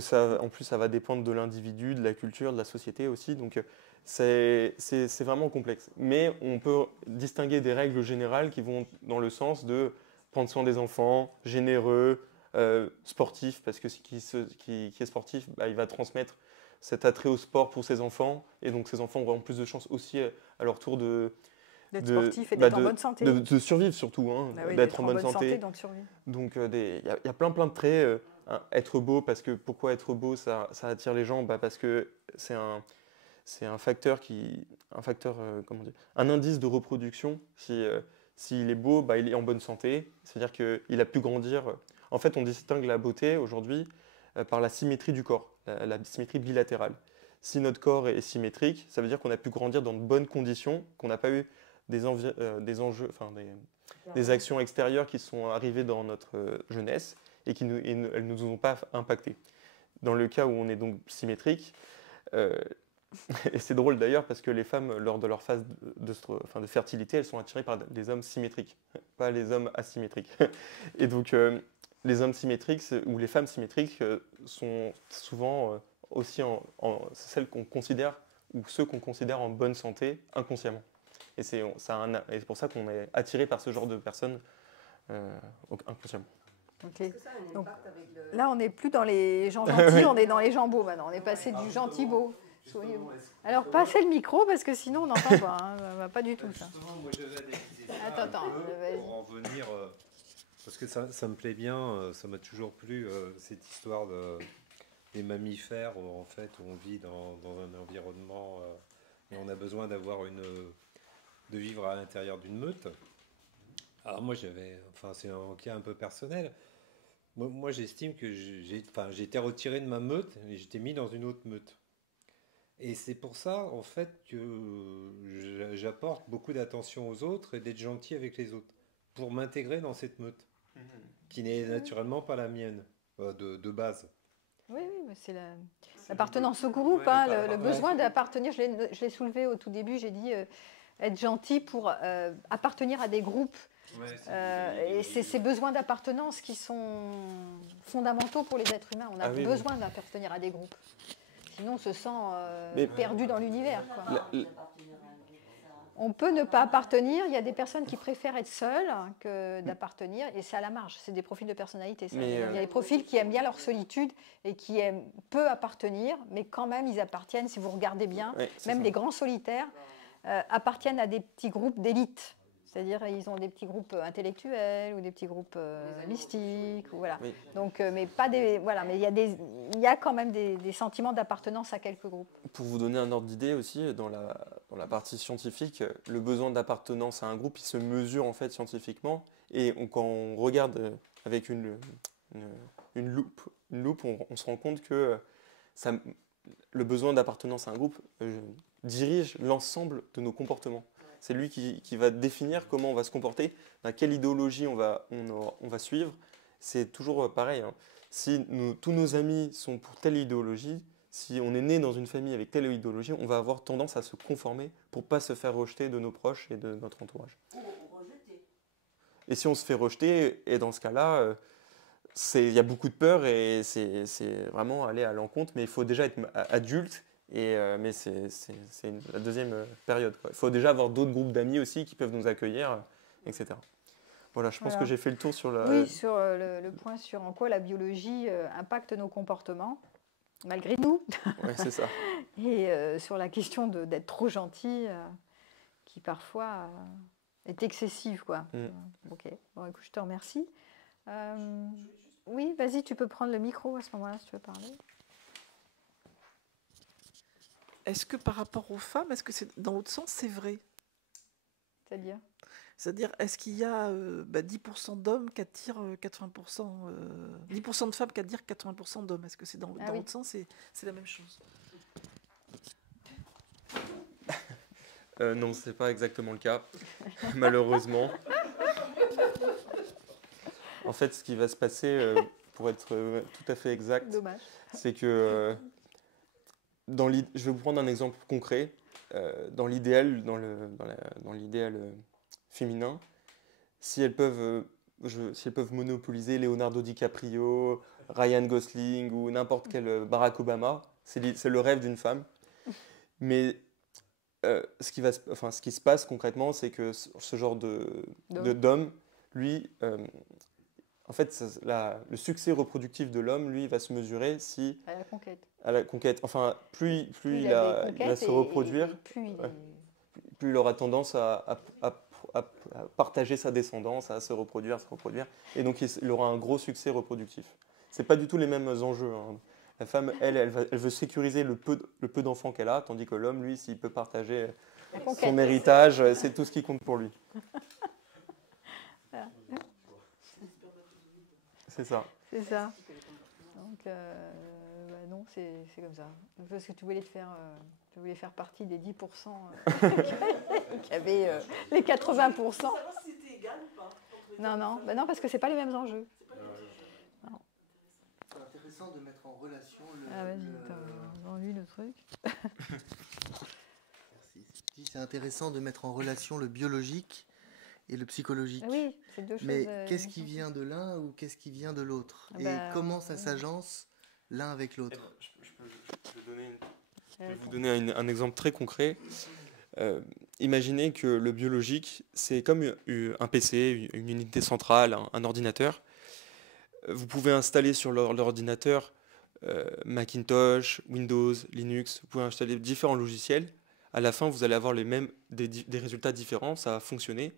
ça, en plus, ça va dépendre de l'individu, de la culture, de la société aussi. Donc, c'est vraiment complexe. Mais on peut distinguer des règles générales qui vont dans le sens de prendre soin des enfants, généreux, sportif, parce que qui est sportif, il va transmettre cet attrait au sport pour ses enfants. Et donc, ses enfants auront plus de chances aussi à leur tour d'être sportif et d'être en bonne santé. De survivre surtout, d'être en bonne santé. Donc, il y a plein de traits. Être beau, parce que pourquoi être beau, ça attire les gens, parce que c'est un facteur un indice de reproduction. S'il est beau, il est en bonne santé, c'est-à-dire qu'il a pu grandir. En fait, on distingue la beauté aujourd'hui par la symétrie du corps, la symétrie bilatérale. Si notre corps est symétrique, ça veut dire qu'on a pu grandir dans de bonnes conditions, qu'on n'a pas eu des actions extérieures qui sont arrivées dans notre jeunesse et elles ne nous ont pas impacté. Dans le cas où on est donc symétrique, et c'est drôle d'ailleurs parce que les femmes, lors de leur phase de fertilité, elles sont attirées par des hommes symétriques, pas les hommes asymétriques. Et donc, les hommes symétriques ou les femmes symétriques sont souvent aussi celles qu'on considère ou ceux qu'on considère en bonne santé inconsciemment. Et c'est pour ça qu'on est attiré par ce genre de personnes inconsciemment. Okay. Donc, là, on n'est plus dans les gens gentils, on est dans les gens beaux maintenant. On est passé du gentil beau. Alors, passez le micro parce que sinon, on n'entend pas. Hein. Pas du tout ça. Moi, je vais analyser ça attends, pour en venir, parce que ça me plaît bien, ça m'a toujours plu, cette histoire des mammifères, où en fait, on vit dans un environnement et on a besoin de vivre à l'intérieur d'une meute. Alors moi, c'est un cas un peu personnel. Moi, j'estime que j'ai été retiré de ma meute et j'étais mis dans une autre meute. Et c'est pour ça, en fait, que j'apporte beaucoup d'attention aux autres et d'être gentil avec les autres, pour m'intégrer dans cette meute, qui n'est naturellement pas la mienne, de base. Oui, mais c'est l'appartenance au groupe, le besoin d'appartenir. Je l'ai soulevé au tout début, j'ai dit être gentil pour appartenir à des groupes. Et c'est ces besoins d'appartenance qui sont fondamentaux pour les êtres humains. On a besoin d'appartenir à des groupes. Sinon, on se sent perdu dans l'univers. On peut ne pas appartenir. Il y a des personnes qui préfèrent être seules que d'appartenir. Et c'est à la marge. C'est des profils de personnalité. Il y a des profils qui aiment bien leur solitude et qui aiment peu appartenir. Mais quand même, ils appartiennent, si vous regardez bien. Même les grands solitaires appartiennent à des petits groupes d'élite. C'est-à-dire ils ont des petits groupes intellectuels ou des petits groupes mystiques, voilà. Oui. Donc, mais pas des, voilà, mais il y a quand même des sentiments d'appartenance à quelques groupes. Pour vous donner un ordre d'idée aussi, dans la partie scientifique, le besoin d'appartenance à un groupe, il se mesure en fait scientifiquement. Et quand on regarde avec une loupe, on se rend compte que le besoin d'appartenance à un groupe dirige l'ensemble de nos comportements. C'est lui qui va définir comment on va se comporter, dans quelle idéologie on va suivre. C'est toujours pareil. Hein. Si tous nos amis sont pour telle idéologie, si on est né dans une famille avec telle idéologie, on va avoir tendance à se conformer pour ne pas se faire rejeter de nos proches et de notre entourage. Et si on se fait rejeter, et dans ce cas-là, il y a beaucoup de peur et c'est vraiment aller à l'encontre, mais il faut déjà être adulte. Mais c'est la deuxième période. Il faut déjà avoir d'autres groupes d'amis aussi qui peuvent nous accueillir, etc. Voilà, je pense que j'ai fait le tour sur sur le point sur en quoi la biologie impacte nos comportements, malgré nous. Oui, c'est ça. Et sur la question d'être trop gentil, qui parfois est excessive, quoi. Ok. Bon, écoute, je te remercie. Oui, vas-y, tu peux prendre le micro à ce moment-là si tu veux parler. est-ce que par rapport aux femmes, est-ce que c'est dans l'autre sens, c'est vrai? C'est-à-dire? C'est-à-dire, est-ce qu'il y a 10% d'hommes qui attirent 80%, 10% de femmes qui attirent 80% d'hommes? Est-ce que c'est dans l'autre sens, c'est la même chose? Non, c'est pas exactement le cas, malheureusement. En fait, ce qui va se passer, pour être tout à fait exact, c'est que je vais vous prendre un exemple concret. Dans l'idéal, dans l'idéal féminin, si elles peuvent monopoliser Leonardo DiCaprio, Ryan Gosling ou n'importe quel Barack Obama, c'est le rêve d'une femme. Mais ce qui se passe concrètement, c'est que ce genre d'homme, lui, en fait, le succès reproductif de l'homme, lui, va se mesurer si... À la conquête. À la conquête. Enfin, plus il va se reproduire, plus il aura tendance à partager sa descendance, à se reproduire. Et donc, il aura un gros succès reproductif. Ce n'est pas du tout les mêmes enjeux. Hein. La femme, elle veut sécuriser le peu d'enfants qu'elle a, tandis que l'homme, lui, s'il peut partager son héritage, c'est tout ce qui compte pour lui. C'est ça. C'est ça. Donc, non, c'est comme ça. Parce que tu voulais faire partie des 10% qui avaient les 80%. C'était égal ou pas? Non, parce que c'est pas les mêmes enjeux. C'est intéressant de mettre en relation le truc. Merci. C'est intéressant de mettre en relation le biologique et le psychologique. Oui, c'est deux choses. Mais qu'est-ce qui vient de l'un ou qu'est-ce qui vient de l'autre? Et comment ça s'agence l'un avec l'autre? Je vais vous donner un exemple très concret. Imaginez que le biologique, c'est comme un PC, une unité centrale, un ordinateur. Vous pouvez installer sur l'ordinateur Macintosh, Windows, Linux. Vous pouvez installer différents logiciels. À la fin, vous allez avoir des résultats différents. Ça va fonctionner,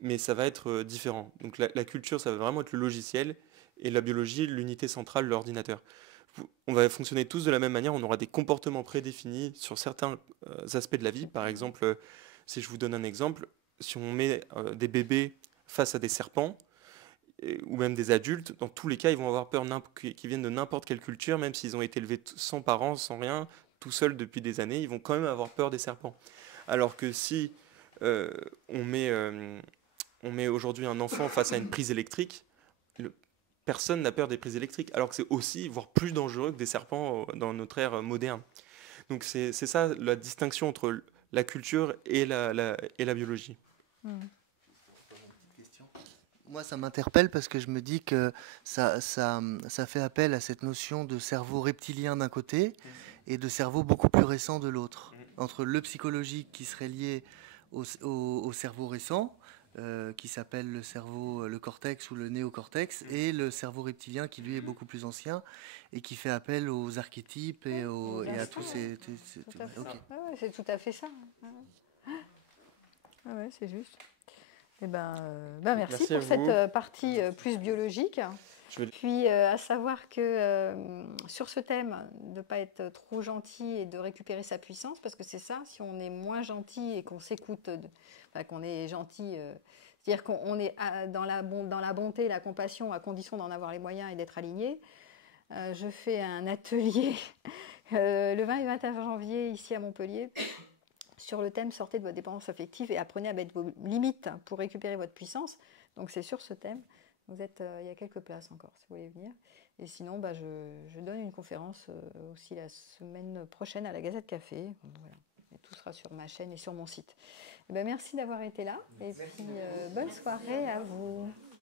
mais ça va être différent. Donc la culture, ça va vraiment être le logiciel, et la biologie, l'unité centrale, l'ordinateur. On va fonctionner tous de la même manière, on aura des comportements prédéfinis sur certains aspects de la vie. Par exemple, si je vous donne un exemple, si on met des bébés face à des serpents, ou même des adultes, dans tous les cas, ils vont avoir peur qu'ils viennent de n'importe quelle culture, même s'ils ont été élevés sans parents, sans rien, tout seuls depuis des années, ils vont quand même avoir peur des serpents. Alors que si on met aujourd'hui un enfant face à une prise électrique, personne n'a peur des prises électriques, alors que c'est aussi, voire plus dangereux que des serpents dans notre ère moderne. Donc c'est ça la distinction entre la culture et la biologie. Moi, ça m'interpelle parce que je me dis que ça fait appel à cette notion de cerveau reptilien d'un côté et de cerveau beaucoup plus récent de l'autre. Entre le psychologique qui serait lié au cerveau récent, qui s'appelle le cortex ou le néocortex, et le cerveau reptilien qui lui est beaucoup plus ancien et qui fait appel aux archétypes et à tous ces... C'est tout à fait ça. Ouais, c'est juste. Merci pour cette partie plus biologique. Puis à savoir que sur ce thème, de ne pas être trop gentil et de récupérer sa puissance, parce que c'est ça, si on est moins gentil et qu'on s'écoute, qu'on est gentil, c'est-à-dire qu'on est dans la bonté et la compassion à condition d'en avoir les moyens et d'être aligné. Je fais un atelier le 20 et 21 janvier ici à Montpellier sur le thème « Sortez de votre dépendance affective et apprenez à mettre vos limites pour récupérer votre puissance ». Donc c'est sur ce thème. Il y a quelques places encore si vous voulez venir. Et sinon, je donne une conférence aussi la semaine prochaine à la Gazette Café. Voilà. Et tout sera sur ma chaîne et sur mon site. Merci d'avoir été là. Et puis bonne soirée à vous.